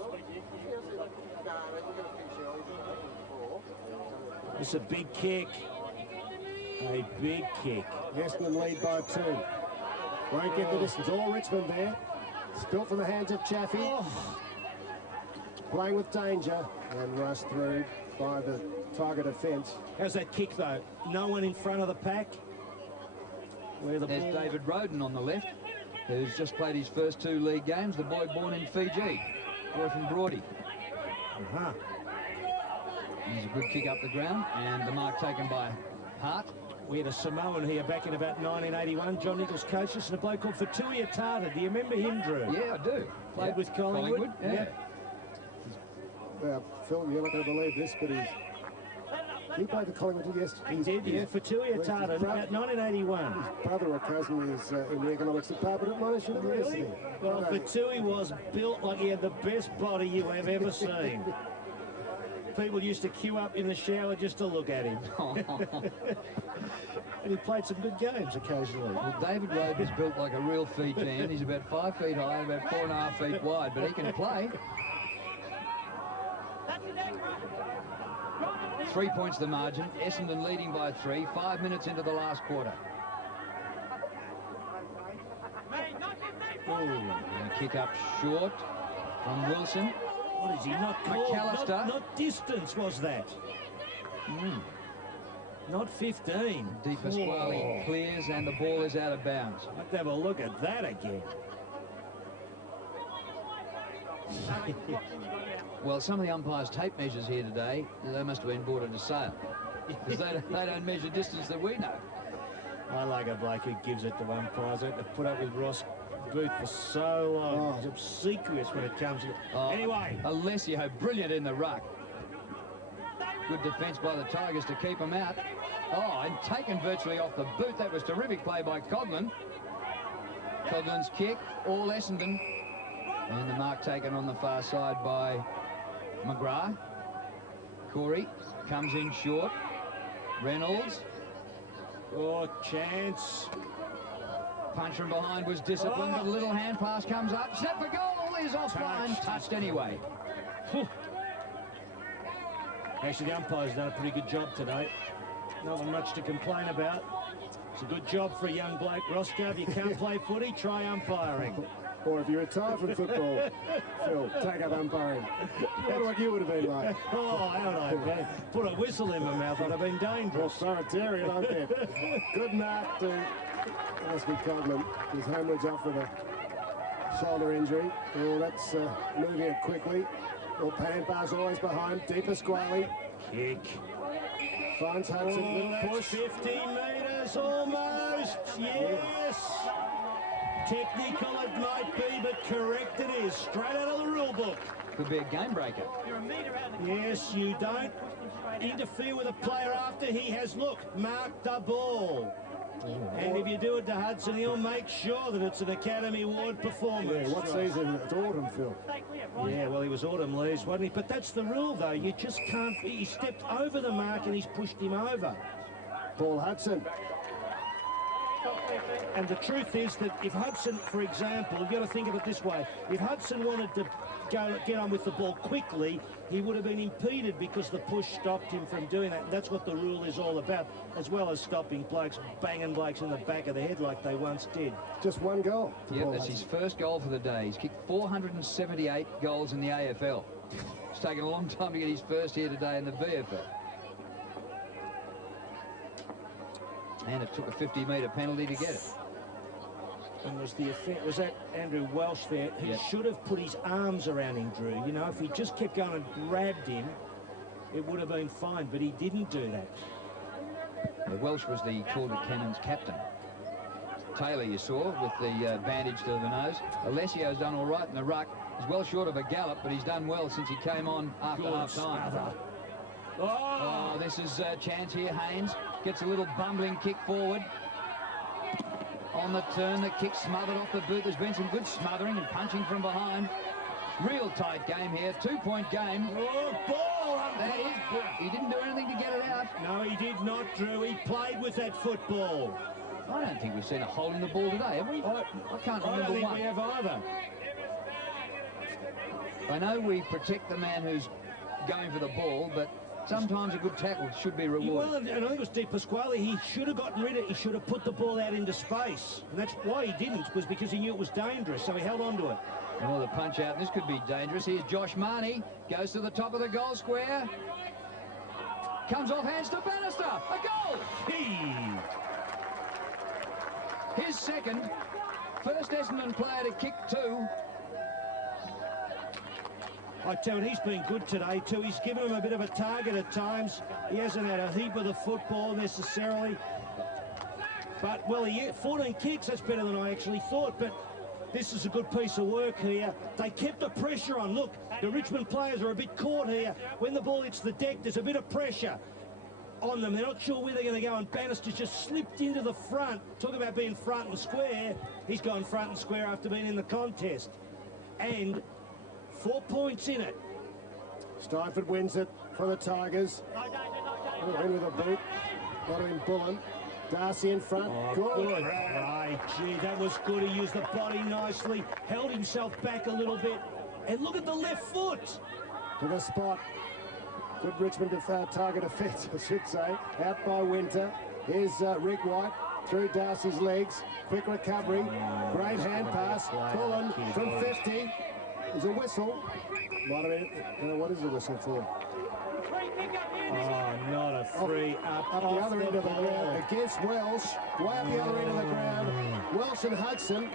It's a big kick. A big kick. Essendon lead by 2. Won't get the distance. All Richmond there. Spilt from the hands of Chaffee. Oh. Playing with danger and rushed through by the Tiger defence. How's that kick though? No one in front of the pack. Where the There's ball... David Roden on the left, who's just played his first 2 league games. The boy born in Fiji, boy from Broady. He's a good kick up the ground, and the mark taken by Hart. We had a Samoan here back in about 1981. John Nichols coached us, and a bloke called Fatuia Tata. Do you remember him, Drew? Yeah, I do. Played with Collingwood. Yeah. Phil, you're not going to believe this, but he played for Collingwood yesterday. He did, yeah. Fatuia Tata, about 1981. His brother or cousin is in the economics department at Monash University. Well, Fatui was built like he had the best body you have ever seen. People used to queue up in the shower just to look at him. And he played some good games occasionally. Well, David Rode is built like a real Fijian. He's about 5 feet high and about 4.5 feet wide, but he can play. 3 points the margin. Essendon leading by 3. 5 minutes into the last quarter. Ooh. And a kick up short from Wilson. What is he not called? McAllister. Not distance was that. Not 15. Di Pasquale clears and the ball is out of bounds. Let's have a look at that again. Well, some of the umpires' tape measures here today, they must have been bought at a sale. Because they don't measure distance that we know. I like a bloke who gives it to umpires. I had to put up with Ross Booth for so long. He's obsequious when it comes to... Anyway. Alessio, brilliant in the ruck. Good defence by the Tigers to keep him out. Oh, and taken virtually off the boot. That was terrific play by Coghlan. Coughlin's kick, all Essendon. And the mark taken on the far side by McGrath. Corey comes in short. Reynolds. Oh, chance. Punch from behind was disciplined, but a little hand pass comes up. Snap for goal is offline. Touched anyway. Actually, the umpire's done a pretty good job today. Nothing much to complain about. It's a good job for a young bloke. Roscoe, if you can't play footy, try umpiring. Or if you retire from football, Phil, take up umpiring. What what you would have been like. Oh, how would I have been? Put a whistle in my mouth, I'd have been dangerous. Authoritarian, aren't they? Good mark to must be Coghlan. His hemorrhage off with a shoulder injury. Oh, that's moving it quickly. Well, Panpar's always behind. Di Pasquale. Kick. Finds Hudson. Oh, push 15 metres, almost. Yes. Technical it might be, but correct it is. Straight out of the rule book. Could be a game breaker. Yes, you don't interfere with a player after he has, look, marked the ball. And if you do it to Hudson, he'll make sure that it's an Academy Award performance. Yeah, what season? It's autumn, Phil. Yeah, well, he was autumn leaves, wasn't he? But that's the rule, though. You just can't... He stepped over the mark and he's pushed him over. Paul Hudson. And the truth is that if Hudson, for example, you've got to think of it this way. If Hudson wanted to get on with the ball quickly, he would have been impeded because the push stopped him from doing that. That's what the rule is all about, as well as stopping blokes banging blokes in the back of the head like they once did. Just one goal. Yep, that's his first goal for the day. He's kicked 478 goals in the AFL. It's taken a long time to get his first here today in the VFL. And it took a 50-metre penalty to get it. And was that Andrew Welsh there? He should have put his arms around him, Drew. You know, if he just kept going and grabbed him, it would have been fine, but he didn't do that. Welsh was the Calder Cannons captain. Taylor, you saw, with the bandage to the nose. Alessio's done all right in the ruck. He's well short of a gallop, but he's done well since he came on after half-time. Oh, this is a chance here. Haynes gets a little bumbling kick forward. On the turn, the kick smothered off the boot. There's been some good smothering and punching from behind. Real tight game here. 2-point game. Oh, ball! That is good. He didn't do anything to get it out. No, he did not, Drew. He played with that football. I don't think we've seen a hole in the ball today, have we? I can't I remember don't think one. we have either. I know we protect the man who's going for the ball, but sometimes a good tackle should be rewarded. Well, and I think it was Di Pasquale. He should have gotten rid of it. He should have put the ball out into space. And that's why he didn't, was because he knew it was dangerous, so he held on to it. Oh, the punch out. This could be dangerous. Here's Josh Marnie. Goes to the top of the goal square. Comes off hands to Bannister. A goal! His second. First Essendon player to kick 2. I tell you, he's been good today too. He's given him a bit of a target at times. He hasn't had a heap of the football necessarily. But, well, 14 kicks, that's better than I actually thought. But this is a good piece of work here. They kept the pressure on. Look, the Richmond players are a bit caught here. When the ball hits the deck, there's a bit of pressure on them. They're not sure where they're going to go, and Bannister's just slipped into the front. Talk about being front and square. He's gone front and square after being in the contest. And 4 points in it. Steinford wins it for the Tigers. In with a boot. Got him in Bullen. Darcy in front. Oh, good. Right, gee, that was good. He used the body nicely, held himself back a little bit. And look at the left foot. To the spot. Good Richmond target defence, I should say. Out by Winter. Here's Rick White through Darcy's legs. Quick recovery. Great hand pass. Bullen from 50. There's a whistle. Might have been, what is the whistle for? Oh, not a free. Up the other end of the ground against Welsh. Way up the other end of the ground. Welsh and Hudson.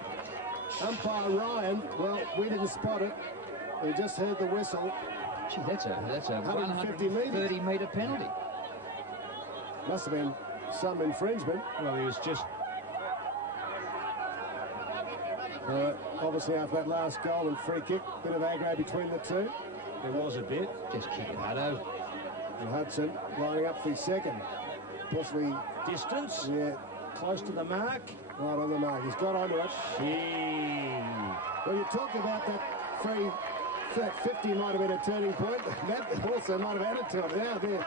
Umpire Ryan, well, we didn't spot it. We just heard the whistle. Gee, that's a 130-metre penalty. Must have been some infringement. Well, he was just... Obviously, after that last goal and free kick, bit of aggro between the two. There was a bit. Just kick it, Hutto. And Hudson lining up for his second. Possibly... Distance? Yeah. Close to the mark. Right on the mark. He's got onto it. Gee. Well, you talk about that free... That 50 might have been a turning point. That also might have added to it. Now they're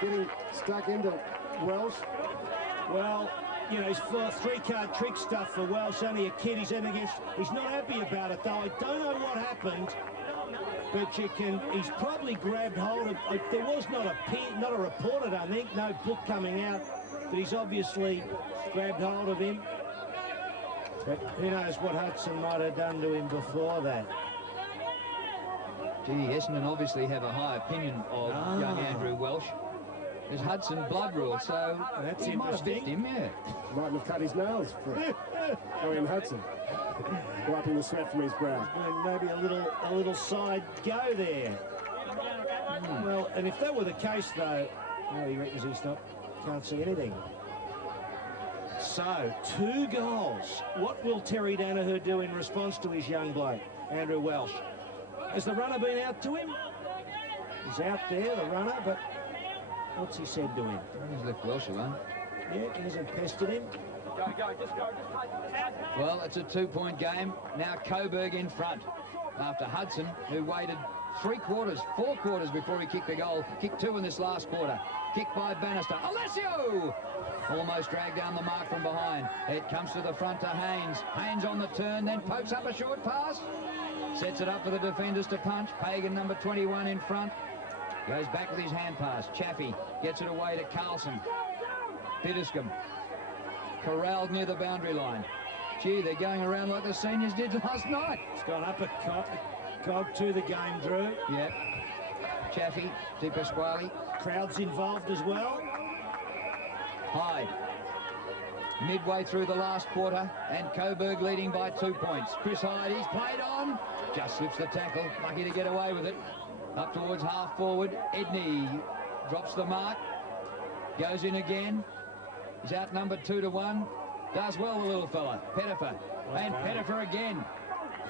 getting stuck into Welsh. Well, you know, his three-card trick stuff for Welsh. Only a kid he's in against. He's not happy about it, though. I don't know what happened, but he's probably grabbed hold of... there was not a report, I don't think. No book coming out, but he's obviously grabbed hold of him. But who knows what Hudson might have done to him before that. Gee, Essendon obviously have a high opinion of young Andrew Welsh. There's Hudson blood rule, so that's he might have biffed him, yeah. Might have cut his nails for it. Hudson. Wiping the sweat from his brow. Maybe a little side go there. Well, and if that were the case, though, he reckons can't see anything. So, 2 goals. What will Terry Danaher do in response to his young bloke, Andrew Welsh? Has the runner been out to him? He's out there, the runner, but what's he said to him? He's left Welsh alone. Yeah, he hasn't pestered him. Go, just take it. Well, it's a 2-point game. Now Coburg in front. After Hudson, who waited 4 quarters before he kicked the goal. Kicked 2 in this last quarter. Kicked by Bannister. Alessio! Almost dragged down the mark from behind. It comes to the front to Haynes. Haynes on the turn, then pokes up a short pass. Sets it up for the defenders to punch. Pagan, number 21, in front. Goes back with his hand pass. Chaffee gets it away to Carlson. Biddiscombe. Corralled near the boundary line. Gee, they're going around like the seniors did last night. It's gone up a cog to the game, Drew. Yep. Chaffee, Di Pasquale. Crowd's involved as well. Hyde. Midway through the last quarter, and Coburg leading by 2 points. Chris Hyde, he's played on. Just slips the tackle. Lucky to get away with it. Up towards half forward. Edney drops the mark. Goes in again. He's outnumbered 2-1. Does well, the little fella. Pettifer. And Pettifer again.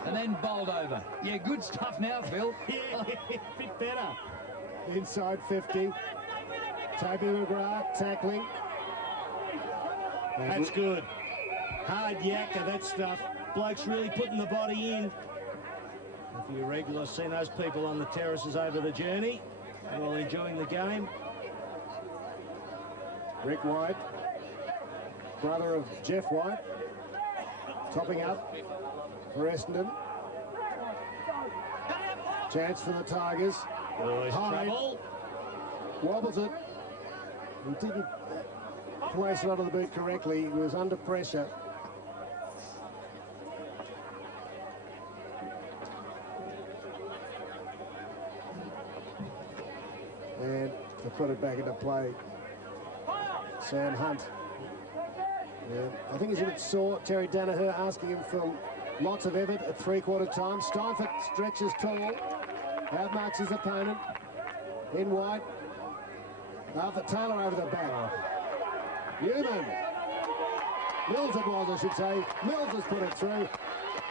And then bowled over. Yeah, good stuff now, Phil. Yeah, bit better. Inside 50. Toby McGrath tackling. That's good. Hard yakka, that stuff. Bloke's really putting the body in. If you're regular, seen those people on the terraces over the journey while enjoying the game. Rick White, brother of Jeff White, topping up for Essendon. Chance for the Tigers. Hyde trouble. Wobbles it. He didn't place it onto the boot correctly. He was under pressure. And to put it back into play, Sam Hunt. Yeah, I think he's a bit sore. Terry Danaher asking him for lots of effort at 3/4 time. Steinford stretches tall. Outmarks his opponent. In wide. Arthur Taylor over the back. Newman. Mills it was, I should say. Mills has put it through.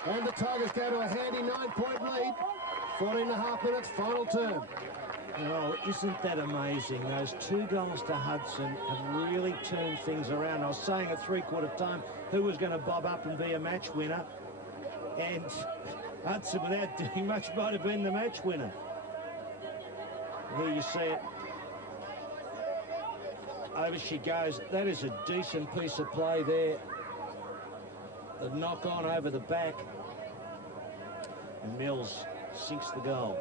And the Tigers go to a handy 9-point lead. 14.5 minutes, final term. Oh, isn't that amazing? Those 2 goals to Hudson have really turned things around. I was saying at 3/4 time who was going to bob up and be a match winner. And Hudson, without doing much, might have been the match winner. Here you see it. Over she goes. That is a decent piece of play there. The knock on over the back. And Mills sinks the goal.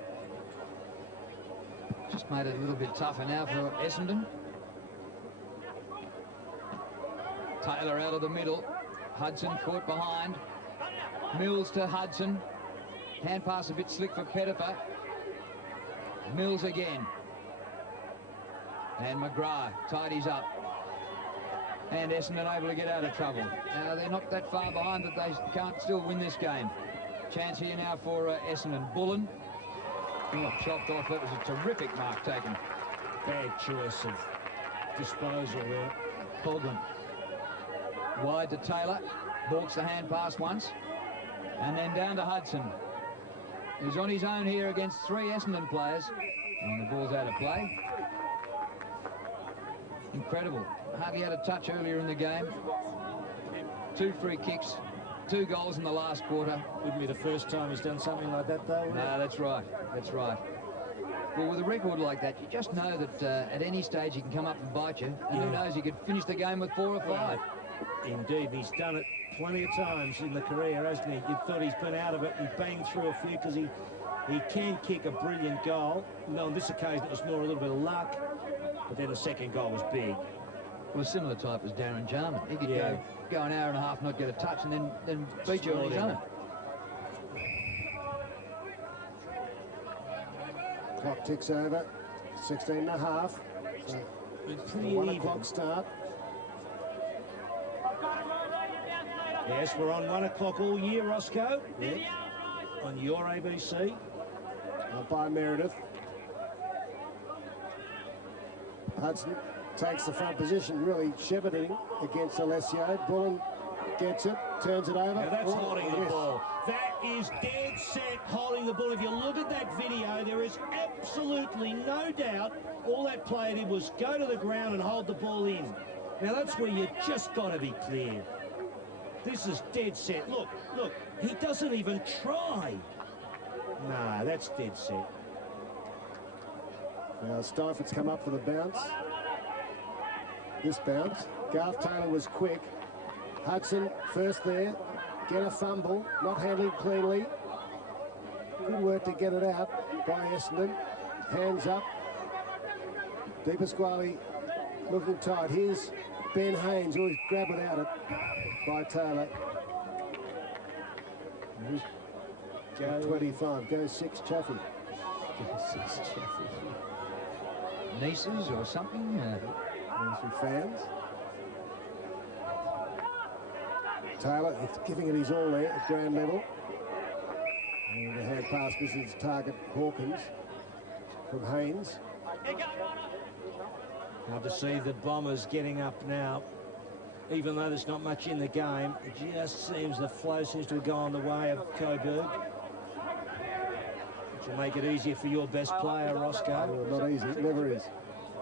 Just made it a little bit tougher now for Essendon. Taylor out of the middle. Hudson caught behind. Mills to Hudson. Hand pass a bit slick for Pettifer. Mills again. And McGrath tidies up. And Essendon able to get out of trouble. Now they're not that far behind that they can't still win this game. Chance here now for Essendon. Bullen. Oh, chopped off. That was a terrific mark taken. Bad choice of disposal there. Hoagland. Wide to Taylor. Balks the hand pass once. And then down to Hudson. He's on his own here against 3 Essendon players. And the ball's out of play. Incredible. Hardly had a touch earlier in the game. 2 free kicks. 2 goals in the last quarter. Wouldn't be the first time he's done something like that, though. No, that's right. That's right. Well, with a record like that, you just know that at any stage he can come up and bite you. And who knows, he could finish the game with 4 or 5. Indeed, he's done it plenty of times in the career, hasn't he? You thought he's been out of it. He banged through a few because he can kick a brilliant goal. No, on this occasion it was more a little bit of luck. But then the second goal was big. Well, a similar type as Darren Jarman. He could go an hour and a half, not get a touch, and then beat you on his own. Clock ticks over. 16.5. So it's pretty 1 even. o'clock start. Yes, we're on 1 o'clock all year, Roscoe. Yep. On your ABC. By Meredith. Hudson takes the front position, really shepherding against Alessio. Bullen gets it, turns it over. Now that's holding the ball. That is dead set holding the ball. If you look at that video, there is absolutely no doubt all that player did was go to the ground and hold the ball in. Now that's where you just got to be clear. This is dead set. Look, he doesn't even try. Nah, that's dead set. Now Steifert's come up for the bounce. This bounce. Garth Taylor was quick. Hudson first there. Get a fumble. Not handled cleanly. Good work to get it out by Essendon. Hands up. De Pasquale looking tight. Here's Ben Haynes. Always grab it out by Taylor. Go 25. Go 6 Chaffee. Go 6 Chaffee. Nieces or something? Some fans. Taylor is giving it his all there at ground level. And the hand pass misses target Hawkins from Haynes. Now to see the Bombers getting up now, even though there's not much in the game, it just seems the flow seems to go on the way of Coburg. Which will make it easier for your best player, Roscoe. Well, not easy, it never is.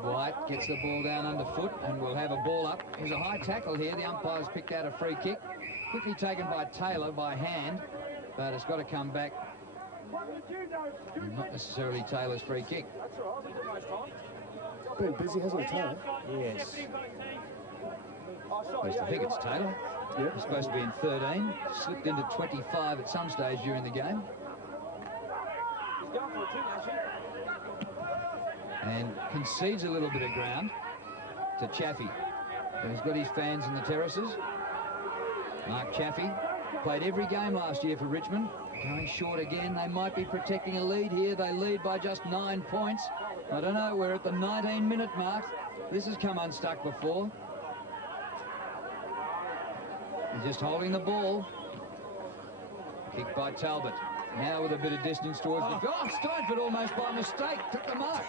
White gets the ball down underfoot and we'll have a ball up. There's a high tackle here. The umpire's picked out a free kick. Quickly taken by Taylor by hand, but it's got to come back. Not necessarily Taylor's free kick. Been busy, hasn't he, Taylor? Yes. Supposed to think it's Taylor. Yep. He's supposed to be in 13. Slipped into 25 at some stage during the game. And concedes a little bit of ground to Chaffee. So he's got his fans in the terraces. Mark Chaffee played every game last year for Richmond. Going short again. They might be protecting a lead here. They lead by just 9 points. I don't know. We're at the 19-minute mark. This has come unstuck before. He's just holding the ball. Kick by Talbot. Now with a bit of distance towards the... Oh, Steinford almost by mistake took the mark.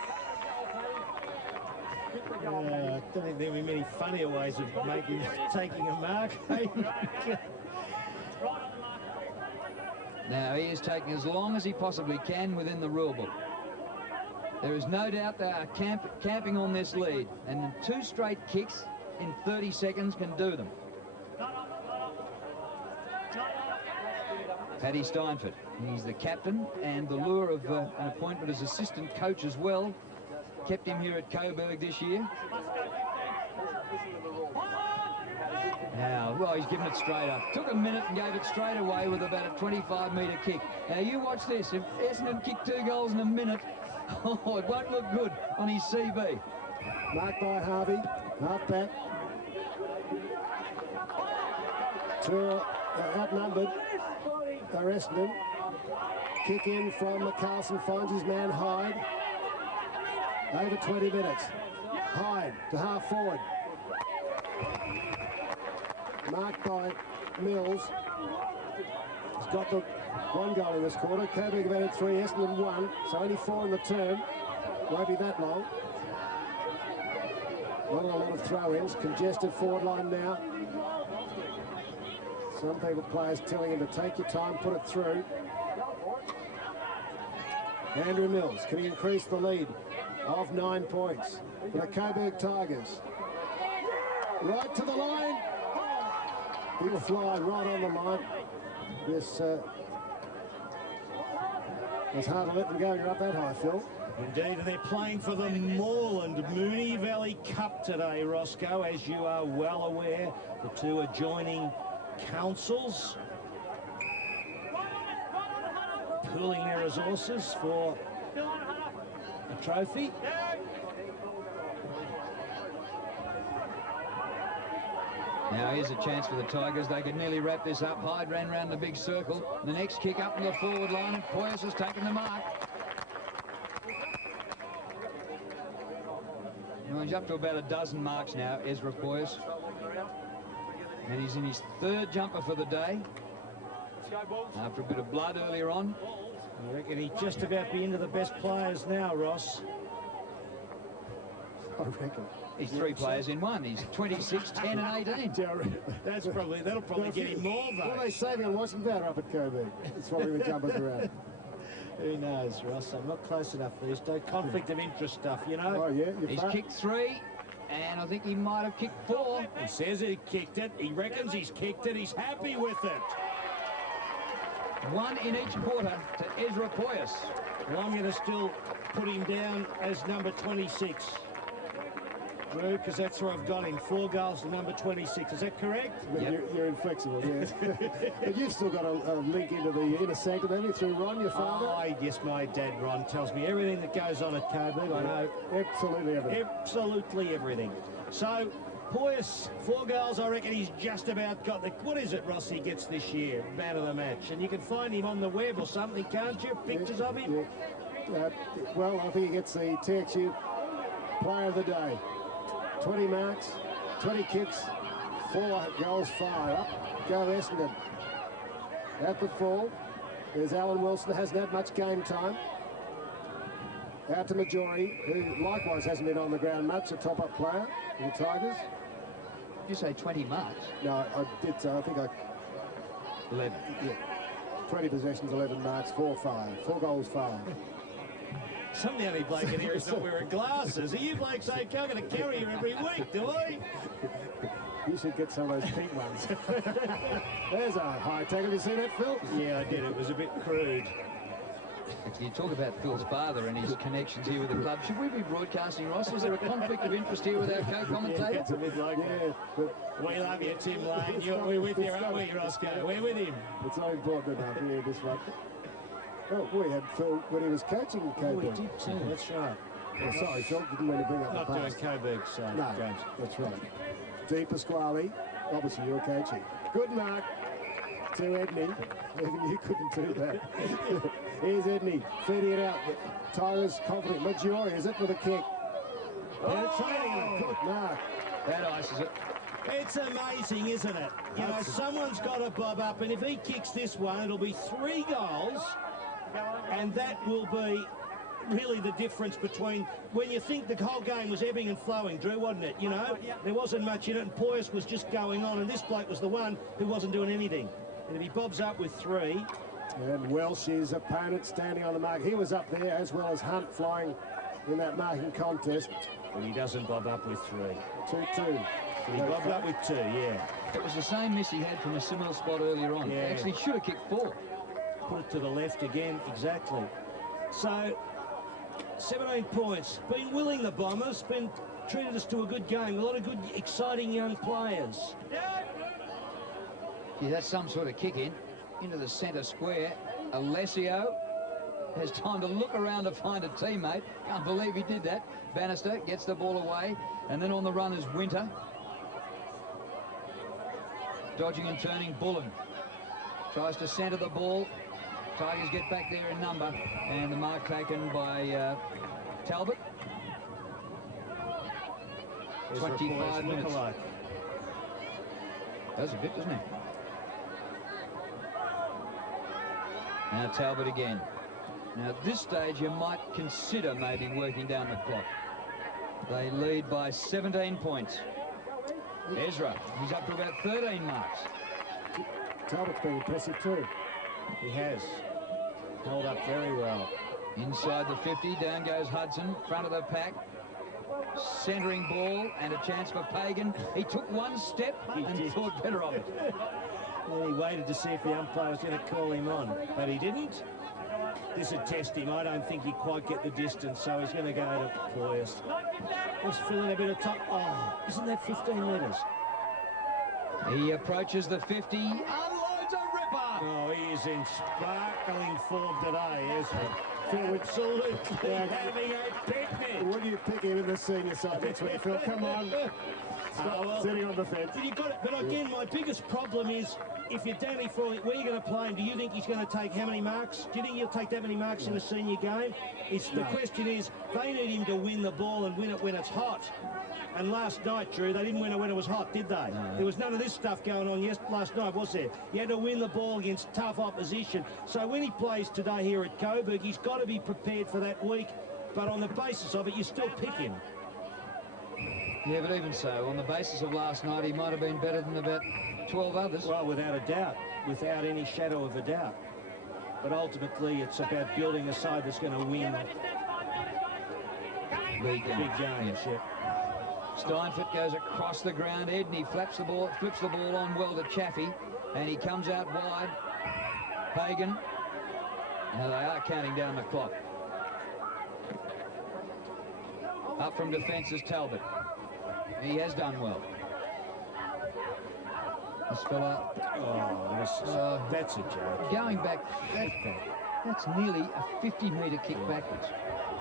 I don't think there'll be many funnier ways of taking a mark. Now he is taking as long as he possibly can within the rule book. There is no doubt they are camping on this lead, and 2 straight kicks in 30 seconds can do them. Paddy Steinford, he's the captain, and the lure of an appointment as assistant coach as well kept him here at Coburg this year. Now, well, he's given it straight up. Took a minute and gave it straight away with about a 25-metre kick. Now, you watch this. If Essendon kick 2 goals in a minute, oh, it won't look good on his CV. Marked by Harvey, half back. 2 outnumbered are Essendon. Kick in from McCarlson, finds his man Hyde. Over 20 minutes. Hyde to half forward. Marked by Mills. He's got the 1 goal in this quarter. Coburg have added 3, Essendon 1, so only 4 in the term. Won't be that long. Not a lot of throw-ins. Congested forward line now. Some players telling him to take your time, put it through. Andrew Mills, can he increase the lead of 9 points for the Coburg Tigers? Right to the line. Big fly right on the line. This it's hard to let them go when you're up that high, Phil. Indeed, and they're playing for the Moreland Moonee Valley Cup today, Roscoe, as you are well aware. The 2 adjoining councils pooling their resources for a trophy. Now here's a chance for the Tigers. They could nearly wrap this up. Hyde ran round the big circle. The next kick up in the forward line, and Poyas has taken the mark. Well, he's up to about a dozen marks now, Ezra Poyas. And he's in his 3rd jumper for the day. After a bit of blood earlier on. I reckon he'd just about be into the best players now, Ross. I reckon. He's 3 players in 1. He's 26, 10 and 18. That'll probably get him more votes. What are they saving on washing powder up at Coburg? That's why the jumpers around. Who knows, Ross? I'm not close enough these days. Conflict of interest stuff, you know. Oh, yeah. He's kicked 3, and I think he might have kicked 4. He says he kicked it. He reckons he's kicked it. He's happy with it. 1 in each quarter to Ezra Poyas. Well, I'm going to still put him down as number 26. Drew, because that's where I've got him. 4 goals to number 26. Is that correct? Yep. You're inflexible, yes. But you've still got a link into the inner sanctum, haven't you, through Ron, your father? Oh, yes, my dad, Ron, tells me everything that goes on at Coburg. I know. Absolutely everything. Absolutely everything. So, Poyas, 4 goals, I reckon he's just about got the... What is it, Ross, he gets this year? Man of the match. And you can find him on the web or something, can't you? Pictures of him? Yeah. Well, I think he gets the TXU Player of the Day. 20 marks, 20 kicks, 4 goals, 5 up. Go Essendon. At the full, there's Alan Wilson, hasn't had much game time. Out to Majori, who likewise hasn't been on the ground much, a top-up player in the Tigers. Did you say 20 marks? No, I did so. I think I... 11. Yeah. 20 possessions, 11 marks, 4-5. 4 goals, 5. Some of the only bloke in here is not wearing glasses. Are you blokes okay? I'm going to carry you every week, do I? You should get some of those pink ones. There's a high tackle. Did you see that, Phil? Yeah, I did. It was a bit crude. You talk about Phil's father and his connections here with the club. Should we be broadcasting, Ross? Is there a conflict of interest here with our co-commentator? Yeah, it's a bit like that. We love you, Tim Lane. We're with you, aren't we, Roscoe? We're with him. It's not important enough here, this one. Oh, we had Phil when he was coaching in Coburg. We did too, that's right. Oh, sorry, Phil, didn't mean to bring up the past. Not doing Coburg's no, games. That's right. D. Pasquale, obviously you're coaching. Good mark to Edney. Even you couldn't do that. Here's Edney, feeding it out. Tigers confident. Maggiore is it with a kick. Penetrating. Good mark. That ices it. It's amazing, isn't it? You know, someone's got to bob up, and if he kicks this one, it'll be 3 goals And that will be really the difference between when you think the whole game was ebbing and flowing, Drew, wasn't it? You know, there wasn't much in it, and Poyas was just going on, and this bloke was the one who wasn't doing anything. And if he bobs up with 3... And Welsh, his opponent, standing on the mark. He was up there, as well as Hunt flying in that marking contest. But he doesn't bob up with 3. 2-2. He bobbed up with 2, yeah. It was the same miss he had from a similar spot earlier on. Yeah. Actually should have kicked 4. Put it to the left again, exactly. So, 17 points. Been willing, the Bombers. Been treated us to a good game. A lot of good, exciting young players. Yeah, that's some sort of kick in. Into the centre square. Alessio has time to look around to find a teammate. Can't believe he did that. Bannister gets the ball away, and then on the run is Winter. Dodging and turning, Bullen tries to centre the ball. Tigers get back there in number, and the mark taken by Talbot. 25 minutes. Does a bit, doesn't it? Now Talbot again. Now at this stage you might consider maybe working down the clock. They lead by 17 points. Ezra, he's up to about 13 marks. Talbot's been impressive too. He has. Held up very well. Inside the 50, down goes Hudson, front of the pack. Centering ball and a chance for Pagan. He took one step and thought better of it. Well, he waited to see if the umpire was going to call him on, but he didn't. This would test him. I don't think he'd quite get the distance, so he's going to go to Poyas. Just filling a bit of top. Oh, isn't that 15 metres? He approaches the 50, unloads a ripper. Oh, he is in sparkling form today, isn't he? Phil, absolutely having a picnic. Would you pick him in the senior side next week, Phil? Come on. Stop sitting on the fence. You got it. But again, my biggest problem is if you're Danny Frawley, where are you going to play him? Do you think he's going to take how many marks? Do you think he'll take that many marks in a senior game? The question is, they need him to win the ball and win it when it's hot. And last night, Drew, they didn't win it when it was hot, did they? No. There was none of this stuff going on last night, was there? You had to win the ball against tough opposition. So when he plays today here at Coburg, he's got to be prepared for that week. But on the basis of it, you still pick him. Yeah, but even so, on the basis of last night, he might have been better than about 12 others. Well, without a doubt, without any shadow of a doubt. But ultimately, it's about building a side that's going to win big games. Yeah. Steinfort goes across the ground, Ed, and he flips the ball on well to Chaffee, and he comes out wide. Pagan. Now they are counting down the clock. Up from defence is Talbot. He has done well. This fella... that's a joke. Going back, that's nearly a 50-metre kick backwards.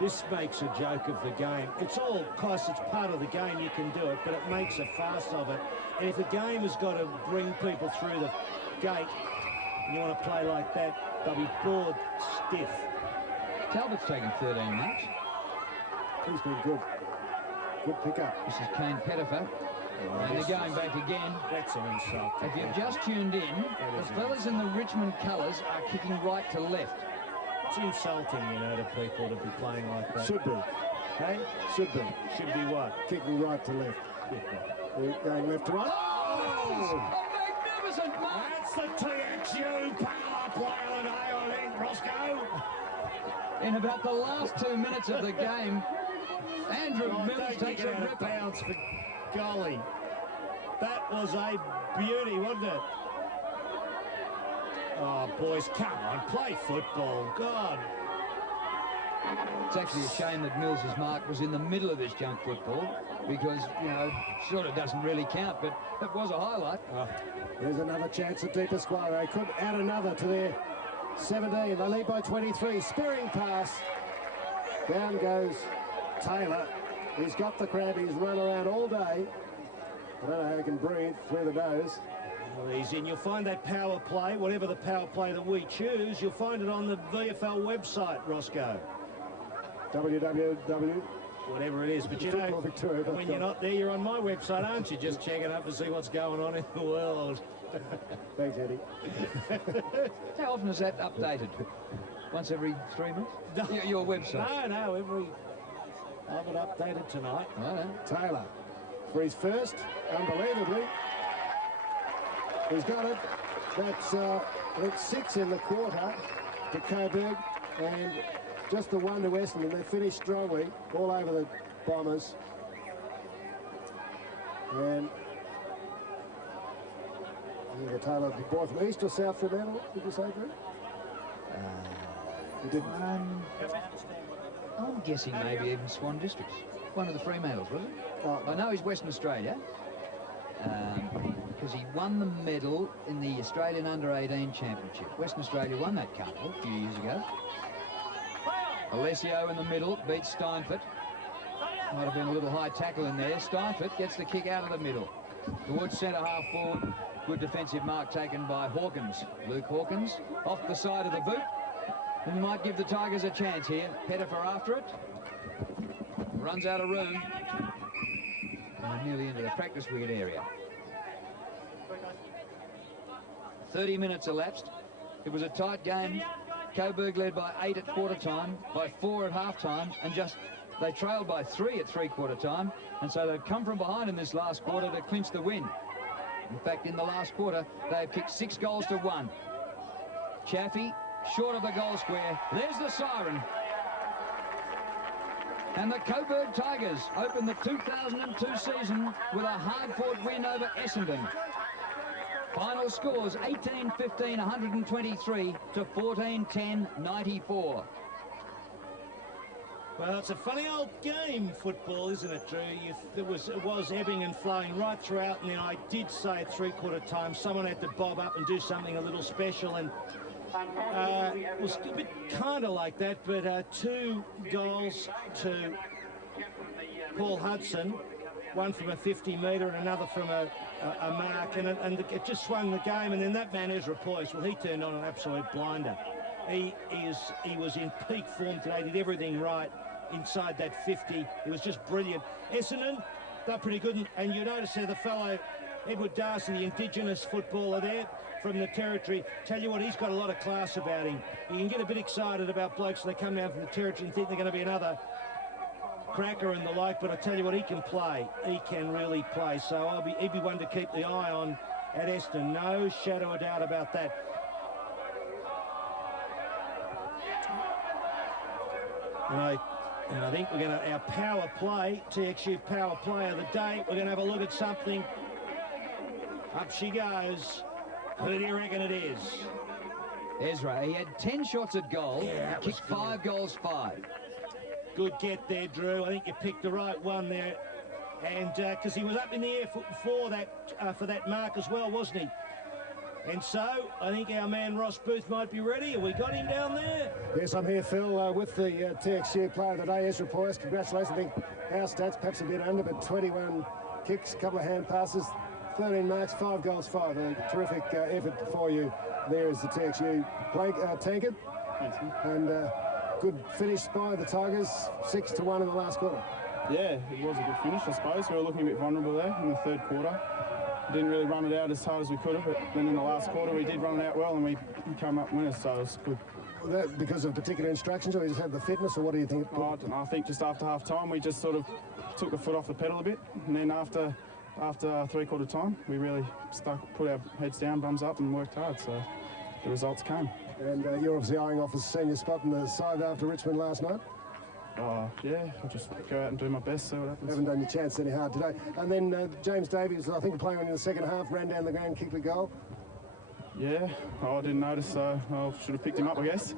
This makes a joke of the game. It's all, of course, it's part of the game, you can do it, but it makes a farce of it. And if the game has got to bring people through the gate, and you want to play like that, they'll be bored stiff. Talbot's taken 13 marks. He's been good. Good pickup. This is Kane Pettifer. And they're going back again. That's an insult. If you've just tuned in, the fellas in the Richmond colours are kicking right to left. It's insulting, you know, to people to be playing like that. Should be. Hey? Should be. Should be what? Kicking right to left. Going left to right. Oh! A magnificent mark! That's the TXU power play of the day, I think, Roscoe. In about the last 2 minutes of the game, Andrew Mills takes a rip. Bounce for golly. That was a beauty, wasn't it? Oh, boys, come on, play football. God. It's actually a shame that Mills's mark was in the middle of this junk football because, you know, sort of doesn't really count, but it was a highlight. There's another chance at deeper squad. They could add another to their 17. They lead by 23. Spearing pass. Down goes Taylor. He's got the crab. He's run around all day. I don't know how he can breathe through the nose. Well, he's in. You'll find that power play, whatever the power play that we choose, you'll find it on the VFL website, Roscoe. www. Whatever it is, but you know, when you're not there, you're on my website, aren't you? Just checking up to see what's going on in the world. Thanks, Eddie. How often is that updated? Once every 3 months? No. Your website? No, I've it updated tonight. Taylor for his first, unbelievably. He's got it. That's I think 6 in the quarter to Coburg, and just the 1 to Essendon. They finished strongly all over the Bombers. And the Taylor, the boy from East or South Fremantle, did you say, Drew? You didn't. I'm guessing maybe even Swan Districts. One of the Fremantles, was it? Oh. I know he's Western Australia, because he won the medal in the Australian Under-18 Championship. Western Australia won that cup a few years ago. Alessio in the middle beats Steinfort. Might have been a little high tackle in there. Steinfort gets the kick out of the middle. Towards centre half forward. Good defensive mark taken by Hawkins. Luke Hawkins off the side of the boot. And might give the Tigers a chance here. Pettifer after it. Runs out of room. Nearly into the practice wicket area. 30 minutes elapsed. It was a tight game. Coburg led by 8 at quarter time, by 4 at half time, and they trailed by 3 at three-quarter time, and so they've come from behind in this last quarter to clinch the win. In fact, in the last quarter, they kicked 6 goals to 1. Chaffee, short of the goal square. There's the siren. And the Coburg Tigers open the 2002 season with a hard-fought win over Essendon. Final scores 18-15, 123 to 14-10, 94. Well, it's a funny old game, football, isn't it, Drew? It was ebbing and flowing right throughout, and then I did say at three-quarter time someone had to bob up and do something a little special, and it was a bit kind of like that, but 2 goals to Paul Hudson, one from a 50-metre and another from a mark, and it just swung the game. And then that man, Ezra Poyce, well, he turned on an absolute blinder. He was in peak form today, did everything right inside that 50. It was just brilliant. Essendon, they're pretty good, and you notice there the fellow Edward Darcy, the Indigenous footballer there from the Territory. Tell you what, he's got a lot of class about him. You can get a bit excited about blokes when they come down from the Territory and think they're going to be another cracker and the like, but I tell you what, he can play. He can really play. So he'd be one to keep the eye on at Essendon. No shadow of doubt about that. And I think we're going to, our power play, TXU power play of the day, we're going to have a look at something. Up she goes. Who do you reckon it is? Ezra, he had 10 shots at goal. Yeah, he kicked 5 goals, 5. Good get there, Drew. I think you picked the right one there. And because he was up in the air for that mark as well, wasn't he? And so, I think our man Ross Booth might be ready. Have we got him down there? Yes, I'm here, Phil, with the TXU player of the day, Ezra Poyce. Congratulations. I think our stats perhaps a bit under, but 21 kicks, a couple of hand passes, 13 marks, 5 goals, 5. A terrific effort for you there as the TXU tankard. Thanks, man. And good finish by the Tigers, 6-1 in the last quarter. Yeah, it was a good finish, I suppose. We were looking a bit vulnerable there in the third quarter. Didn't really run it out as hard as we could have, but then in the last quarter we did run it out well and we came up winners, so it was good. Was that because of particular instructions, or you just had the fitness, or what do you think? I don't know, I think just after half-time we just sort of took the foot off the pedal a bit, and then after three-quarter time we really put our heads down, bums up, and worked hard, so the results came. And you're obviously eyeing off a senior spot in the side after Richmond last night? Yeah, I'll just go out and do my best, see what happens. Haven't done your chance any hard today. And then James Davies, I think playing in the second half, ran down the ground, kicked the goal. Yeah, I didn't notice, so I should have picked him up, I guess.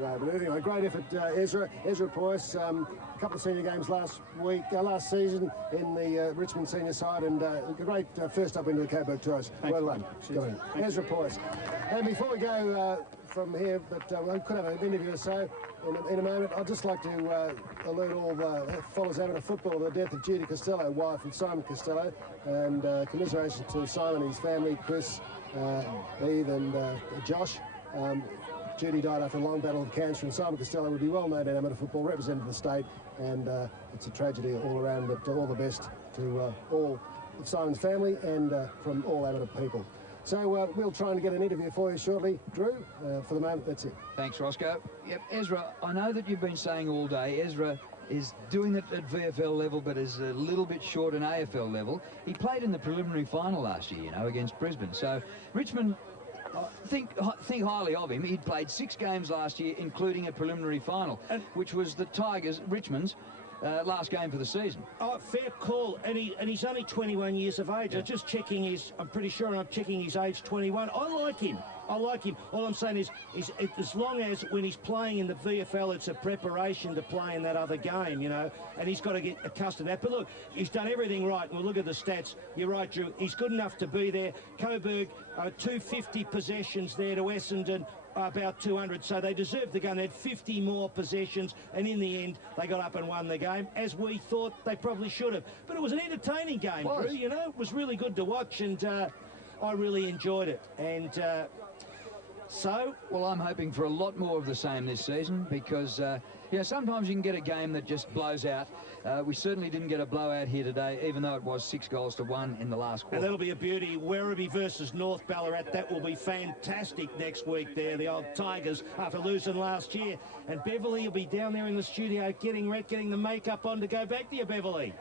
No, but anyway, great effort, Ezra Poyce. A couple of senior games last season in the Richmond senior side, and a great first up into the Coburg Tours. Well done. Ezra Poyce. And before we go from here, but we could have an interview or so in a moment. I'd just like to alert all the followers out of football the death of Judy Costello, wife of Simon Costello, and commiseration to Simon and his family, Chris, Eve and Josh. Judy died after a long battle with cancer, and Simon Costello would be well known in amateur football, represented the state, and it's a tragedy all around, but all the best to all of Simon's family and from all amateur people. So we'll try and get an interview for you shortly, Drew. For the moment, that's it. Thanks, Roscoe. Yep, Ezra, I know that you've been saying all day, Ezra is doing it at VFL level, but is a little bit short in AFL level. He played in the preliminary final last year, you know, against Brisbane. So Richmond think highly of him. He'd played 6 games last year, including a preliminary final, which was the Tigers, Richmond's, last game for the season. Oh, fair call, and he's only 21 years of age. Yeah. I'm just checking I'm pretty sure I'm checking his age 21. I like him. All I'm saying is as long as when he's playing in the VFL, it's a preparation to play in that other game, you know, and he's got to get accustomed to that. But look, he's done everything right, and we'll look at the stats. You're right, Drew. He's good enough to be there. Coburg, 250 possessions there to Essendon, about 200, so they deserved the game. They had 50 more possessions, and in the end, they got up and won the game, as we thought they probably should have. But it was an entertaining game, Drew, you know. It was really good to watch, and I really enjoyed it. And well, I'm hoping for a lot more of the same this season, because you know, sometimes you can get a game that just blows out. We certainly didn't get a blowout here today, even though it was 6-1 in the last quarter. And that'll be a beauty. Werribee versus North Ballarat. That will be fantastic next week there, the old Tigers, after losing last year. And Beverly will be down there in the studio getting the makeup on to go back to you, Beverly.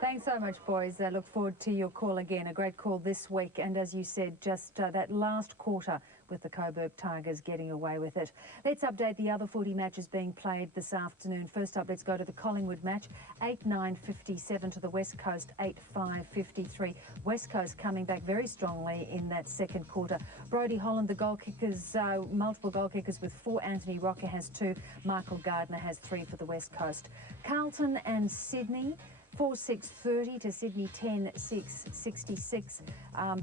Thanks so much, boys. I look forward to your call again. A great call this week. And as you said, just that last quarter with the Coburg Tigers getting away with it. Let's update the other footy matches being played this afternoon. First up, let's go to the Collingwood match. 8-9-57 to the West Coast, 8-5-53. West Coast coming back very strongly in that second quarter. Brodie Holland, the goal kickers, multiple goal kickers with 4. Anthony Rocker has 2. Michael Gardner has 3 for the West Coast. Carlton and Sydney, 4-6-30 to Sydney 10-6-66.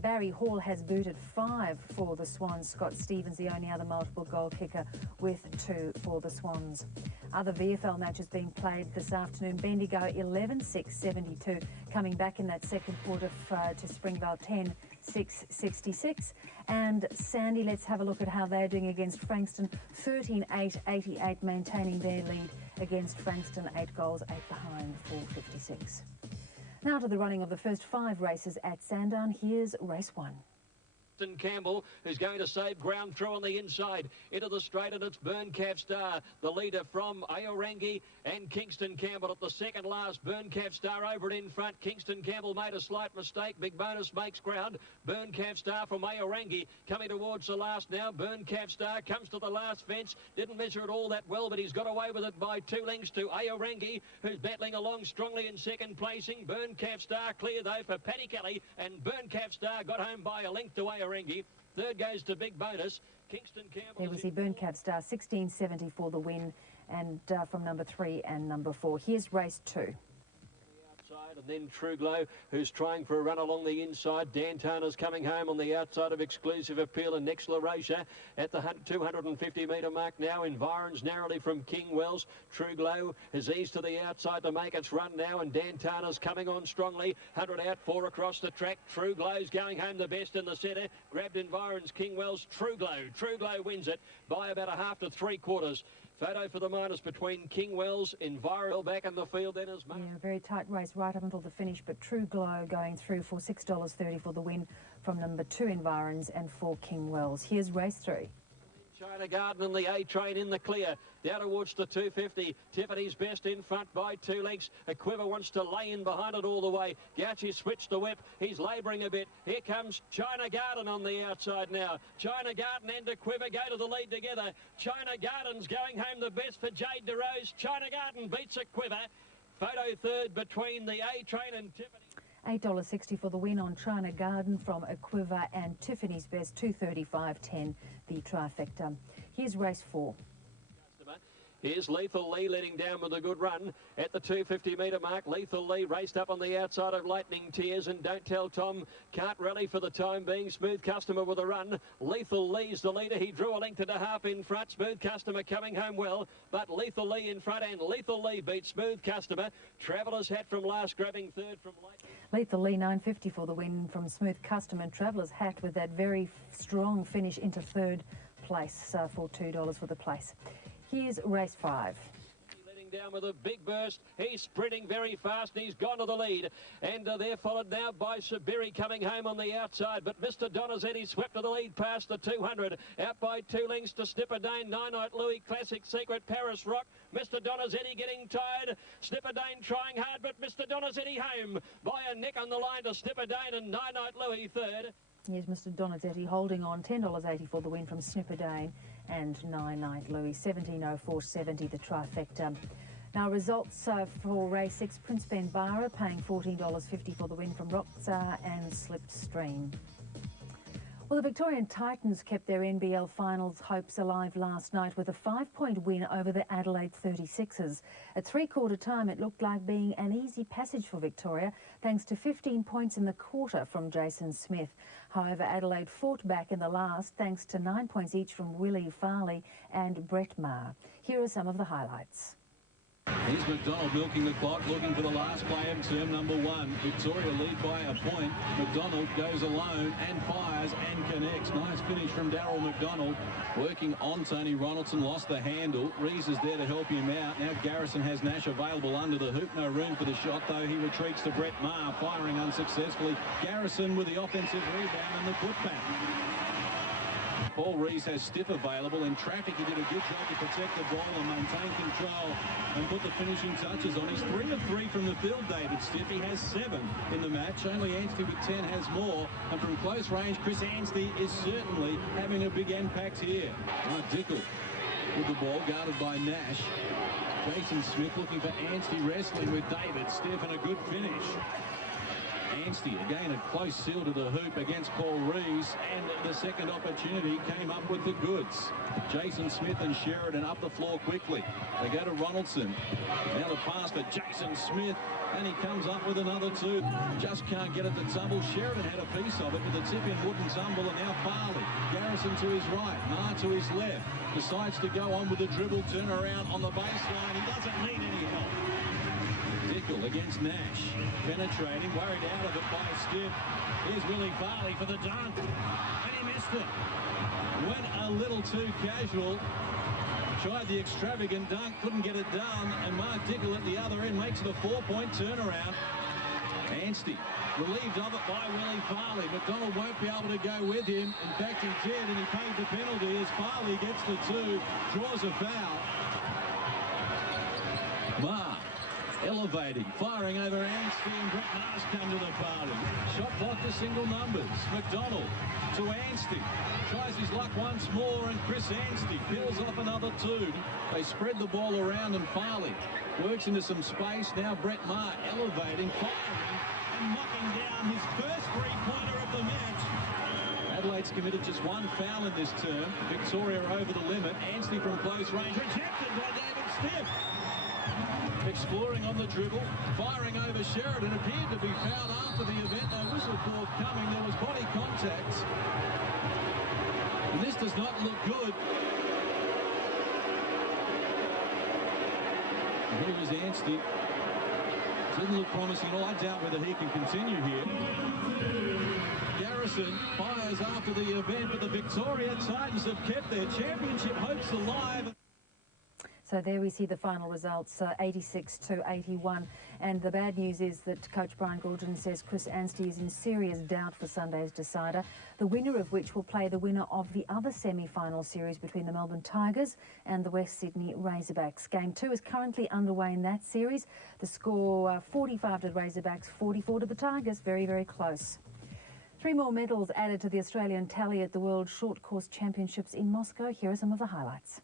Barry Hall has booted 5 for the Swans. Scott Stevens, the only other multiple goal kicker, with 2 for the Swans. Other VFL matches being played this afternoon. Bendigo 11-6-72, coming back in that second quarter to Springvale 10-6-66. And Sandy, let's have a look at how they're doing against Frankston. 13-8-88, maintaining their lead against Frankston. 8 goals, 8 behind, 4-56. Now to the running of the first 5 races at Sandown. Here's race 1. Campbell, who's going to save ground through on the inside into the straight, and it's Burncalf Star, the leader from Aorangi, and Kingston Campbell at the second last. Burncalf Star over it in front. Kingston Campbell made a slight mistake. Big Bonus makes ground. Burncalf Star from Aorangi coming towards the last now. Burncalf Star comes to the last fence. Didn't measure it all that well, but he's got away with it by 2 lengths to Aorangi, who's battling along strongly in second placing. Burncalf Star clear though for Paddy Kelly, and Burncalf Star got home by a length to Aorangi. Third goes to Big Bonus. Kingston Campbell. There was the Burncalf Star, 16.70 for the win, and from number 3 and number 4. Here's race 2. And then True Glow, who's trying for a run along the inside. Dan Turner's coming home on the outside of Exclusive Appeal, and Next Larosia at the 250-metre mark now. Environs narrowly from King Wells. True Glow has eased to the outside to make its run now, and Dan Turner's coming on strongly. 100 out, 4 across the track. True Glow's going home the best in the centre. Grabbed Environs, King Wells, True Glow. True Glow wins it by about 1/2 to 3/4. Photo for the minus between King Wells, Enviro back in the field then as much. Yeah, a very tight race right up until the finish, but True Glow going through for $6.30 for the win from number 2 Environs and 4 King Wells. Here's race 3. China Garden and the A-Train in the clear. Down towards the 250. Tiffany's best in front by 2 lengths. A Quiver wants to lay in behind it all the way. Gauchi switched the whip. He's labouring a bit. Here comes China Garden on the outside now. China Garden and a Quiver go to the lead together. China Garden's going home the best for Jade DeRose. China Garden beats a Quiver. Photo third between the A-Train and Tiffany. $8.60 for the win on China Garden from a Quiver, and Tiffany's best, 235.10, the trifecta. Here's race 4. Here's Lethal Lee letting down with a good run at the 250-metre mark. Lethal Lee raced up on the outside of Lightning Tears, and Don't Tell Tom can't rally for the time being. Smooth Customer with a run. Lethal Lee's the leader. He drew a length and a half in front. Smooth Customer coming home well, but Lethal Lee in front, and Lethal Lee beats Smooth Customer. Traveller's Hat from last, grabbing third from Lightning. Lethal Lee, $9.50 for the win from Smooth Customer, and Traveller's Hat with that very strong finish into third place for $2 for the place. Here's race 5. down with a big burst. He's sprinting very fast. He's gone to the lead. And they're followed now by Sabiri coming home on the outside. But Mr. Donizetti swept to the lead past the 200. Out by 2 lengths to Snipperdane. Nine-Night Louis, Classic Secret, Paris Rock. Mr. Donizetti getting tired. Snipperdane trying hard, but Mr. Donizetti home by a neck on the line to Snipperdane and Nine-Night Louis third. Yes, Mr. Donizetti holding on. $10.80 for the win from Snipperdane and Nine-Night Louis. 17.04.70 the trifecta. Now results for race 6, Prince Ben Bara paying $14.50 for the win from Rockstar and Slipstream. Well, the Victorian Titans kept their NBL finals hopes alive last night with a 5-point win over the Adelaide 36ers. At three-quarter time, it looked like being an easy passage for Victoria, thanks to 15 points in the quarter from Jason Smith. However, Adelaide fought back in the last, thanks to 9 points each from Willie Farley and Brett Maher. Here are some of the highlights. Here's McDonald milking the clock, looking for the last play of term number 1. Victoria lead by a point. McDonald goes alone and fires and connects. Nice finish from Daryl McDonald. Working on Tony Ronaldson, lost the handle. Rees is there to help him out. Now Garrison has Nash available under the hoop. No room for the shot, though. He retreats to Brett Maher, firing unsuccessfully. Garrison with the offensive rebound and the putback. Paul Rees has Stiff available. In traffic, he did a good job to protect the ball and maintain control and put the finishing touches on. He's 3 of 3 from the field, David Stiff. He has 7 in the match. Only Anstey with 10 has more. And from close range, Chris Anstey is certainly having a big impact here. Dickel with the ball, guarded by Nash. Jason Smith looking for Anstey, wrestling with David Stiff, and a good finish. Anstey again a close seal to the hoop against Paul Rees, and the second opportunity came up with the goods. Jason Smith and Sheridan up the floor quickly. They go to Ronaldson. Now the pass to Jason Smith, and he comes up with another 2. Just can't get it to tumble. Sheridan had a piece of it with a tip-in wouldn't tumble, and now Farley. Garrison to his right, Maher to his left. Decides to go on with the dribble, turn around on the baseline. He doesn't need any help. Dickel against Nash, penetrating, worried out of it by Stiff. Here's Willie Farley for the dunk, and he missed it. Went a little too casual, tried the extravagant dunk, couldn't get it done, and Mark Dickel at the other end makes it a 4-point turnaround. Anstey relieved of it by Willie Farley. McDonald won't be able to go with him. In fact, he did, and he paid the penalty as Farley gets the 2, draws a foul. Maher elevating, firing over Anstey, and Brett Maher's come to the party. Shot blocked to single numbers. McDonald to Anstey. Tries his luck once more, and Chris Anstey peels off another 2. They spread the ball around, and Farley works into some space. Now Brett Maher elevating, firing, and knocking down his first three-pointer of the match. Adelaide's committed just 1 foul in this term. Victoria over the limit. Anstey from close range, rejected by David Stiff. Exploring on the dribble, firing over Sheridan, appeared to be fouled after the event. No whistle forthcoming. There was body contact, and this does not look good. And here is Anstey. Doesn't look promising at all. I doubt whether he can continue here. Garrison fires after the event, but the Victoria Titans have kept their championship hopes alive. So there we see the final results, 86-81. And the bad news is that Coach Brian Goorjian says Chris Anstey is in serious doubt for Sunday's decider, the winner of which will play the winner of the other semi-final series between the Melbourne Tigers and the West Sydney Razorbacks. Game 2 is currently underway in that series. The score 45 to the Razorbacks, 44 to the Tigers. Very, very close. 3 more medals added to the Australian tally at the World Short Course Championships in Moscow. Here are some of the highlights.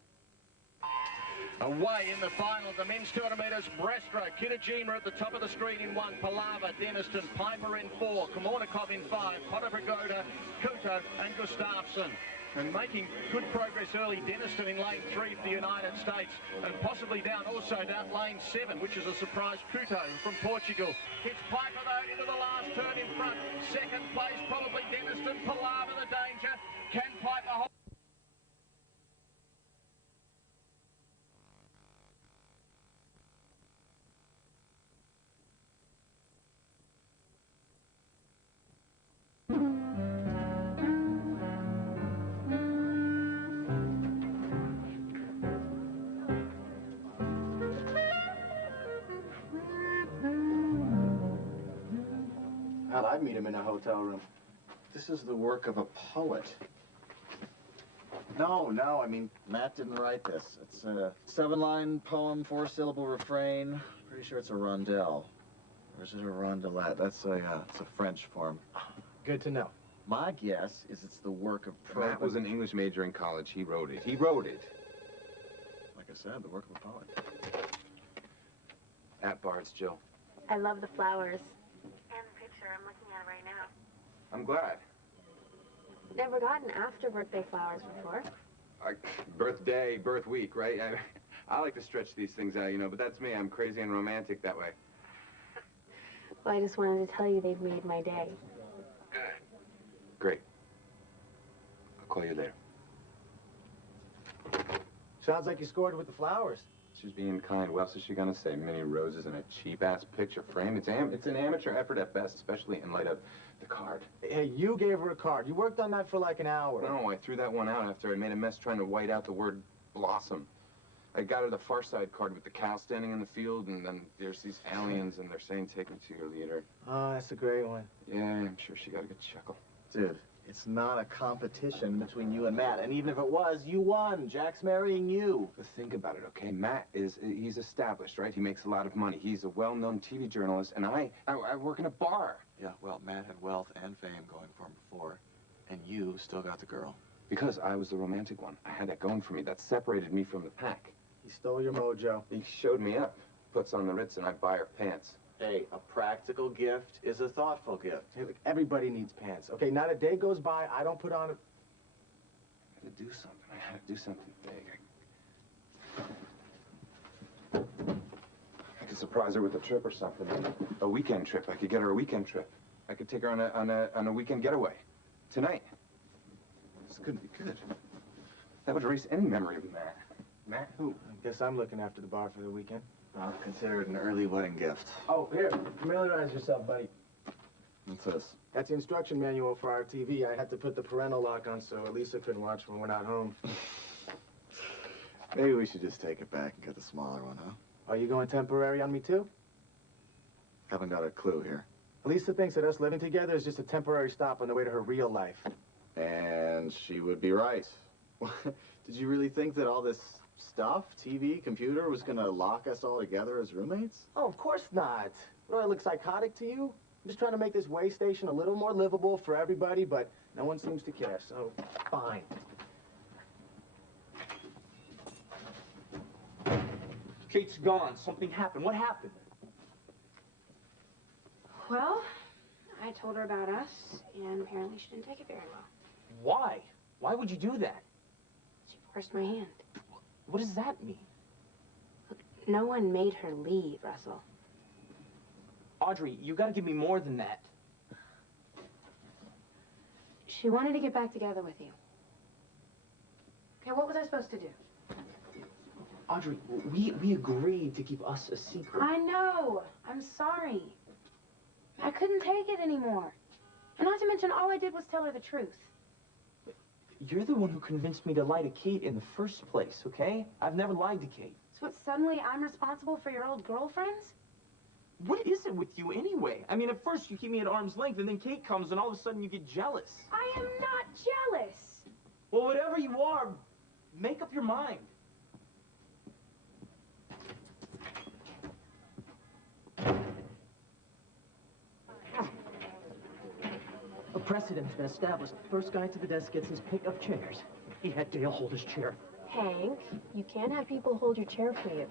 Away in the final of the men's 200 metres breaststroke. Kitajima at the top of the screen in 1. Palava, Denniston, Piper in 4. Komornikov in 5. Potter Pagoda, Kuto and Gustafsson. And making good progress early, Denniston in lane 3 for the United States. And possibly also down lane 7, which is a surprise, Kuto from Portugal. It's Piper, though, into the last turn in front. Second place, probably Denniston. Palava the danger. Can Piper hold? God, I'd meet him in a hotel room. This is the work of a poet. No, I mean, Matt didn't write this. It's a 7-line poem, 4-syllable refrain. Pretty sure it's a rondelle. Or is it a rondelette? That's it's a French form. Good to know. My guess is it's the work of Matt was an English major in college. He wrote it. He wrote it. Like I said, the work of a poet. At Bard's, Jill. I love the flowers. And the picture. I'm looking at it right now. I'm glad. Never gotten after birthday flowers before. Birthday, birth week, right? I like to stretch these things out, you know, but that's me. I'm crazy and romantic that way. Well, I just wanted to tell you they've made my day. Great. I'll call you later. Sounds like you scored with the flowers. She's being kind. What else is she gonna say? Many roses in a cheap-ass picture frame. It's an amateur effort at best, especially in light of the card. Hey, you gave her a card. You worked on that for like an hour. No, I threw that one out after I made a mess trying to white out the word blossom. I got her the Far Side card with the cow standing in the field, and then there's these aliens, and they're saying, take me to your leader. Oh, that's a great one. Yeah, I'm sure she got a good chuckle. Dude, it's not a competition between you and Matt. And even if it was, you won. Jack's marrying you. But think about it, okay? Matt he's established, right? He makes a lot of money. He's a well-known TV journalist, and I work in a bar. Yeah, well, Matt had wealth and fame going for him before, and you still got the girl. Because I was the romantic one. I had that going for me. That separated me from the pack. He stole your mojo. He showed me up, puts on the Ritz, and I buy her pants. Hey, a practical gift is a thoughtful gift. Hey, look, everybody needs pants. Okay, not a day goes by I don't put on a... I had to do something. I had to do something big. I could surprise her with a trip or something. A weekend trip. I could get her a weekend trip. I could take her on a weekend getaway. Tonight. This could be good. That would erase any memory of Matt. Matt who? I guess I'm looking after the bar for the weekend. I'll consider it an early wedding gift. Oh, here. Familiarize yourself, buddy. What's this? That's the instruction manual for our TV. I had to put the parental lock on so Elisa couldn't watch when we're not home. Maybe we should just take it back and get the smaller one, huh? Are you going temporary on me, too? Haven't got a clue here. Elisa thinks that us living together is just a temporary stop on the way to her real life. And she would be right. Did you really think that all this stuff, TV, computer, was gonna lock us all together as roommates? Oh, of course not. Do I look psychotic to you? I'm just trying to make this way station a little more livable for everybody, but no one seems to care, so fine. Kate's gone. Something happened. What happened? Well, I told her about us, and apparently she didn't take it very well. Why? Why would you do that? She forced my hand. What does that mean? Look, no one made her leave, Russell. Audrey, you gotta give me more than that. She wanted to get back together with you. Okay, what was I supposed to do? Audrey, we agreed to keep us a secret. I know. I'm sorry. I couldn't take it anymore. And not to mention, all I did was tell her the truth. You're the one who convinced me to lie to Kate in the first place, okay? I've never lied to Kate. So what, suddenly I'm responsible for your old girlfriends? What is it with you anyway? I mean, at first you keep me at arm's length, and then Kate comes, and all of a sudden you get jealous. I am not jealous. Well, whatever you are, make up your mind. A precedent's been established. The first guy to the desk gets his pick of chairs. He had Dale hold his chair. Hank, you can't have people hold your chair for you.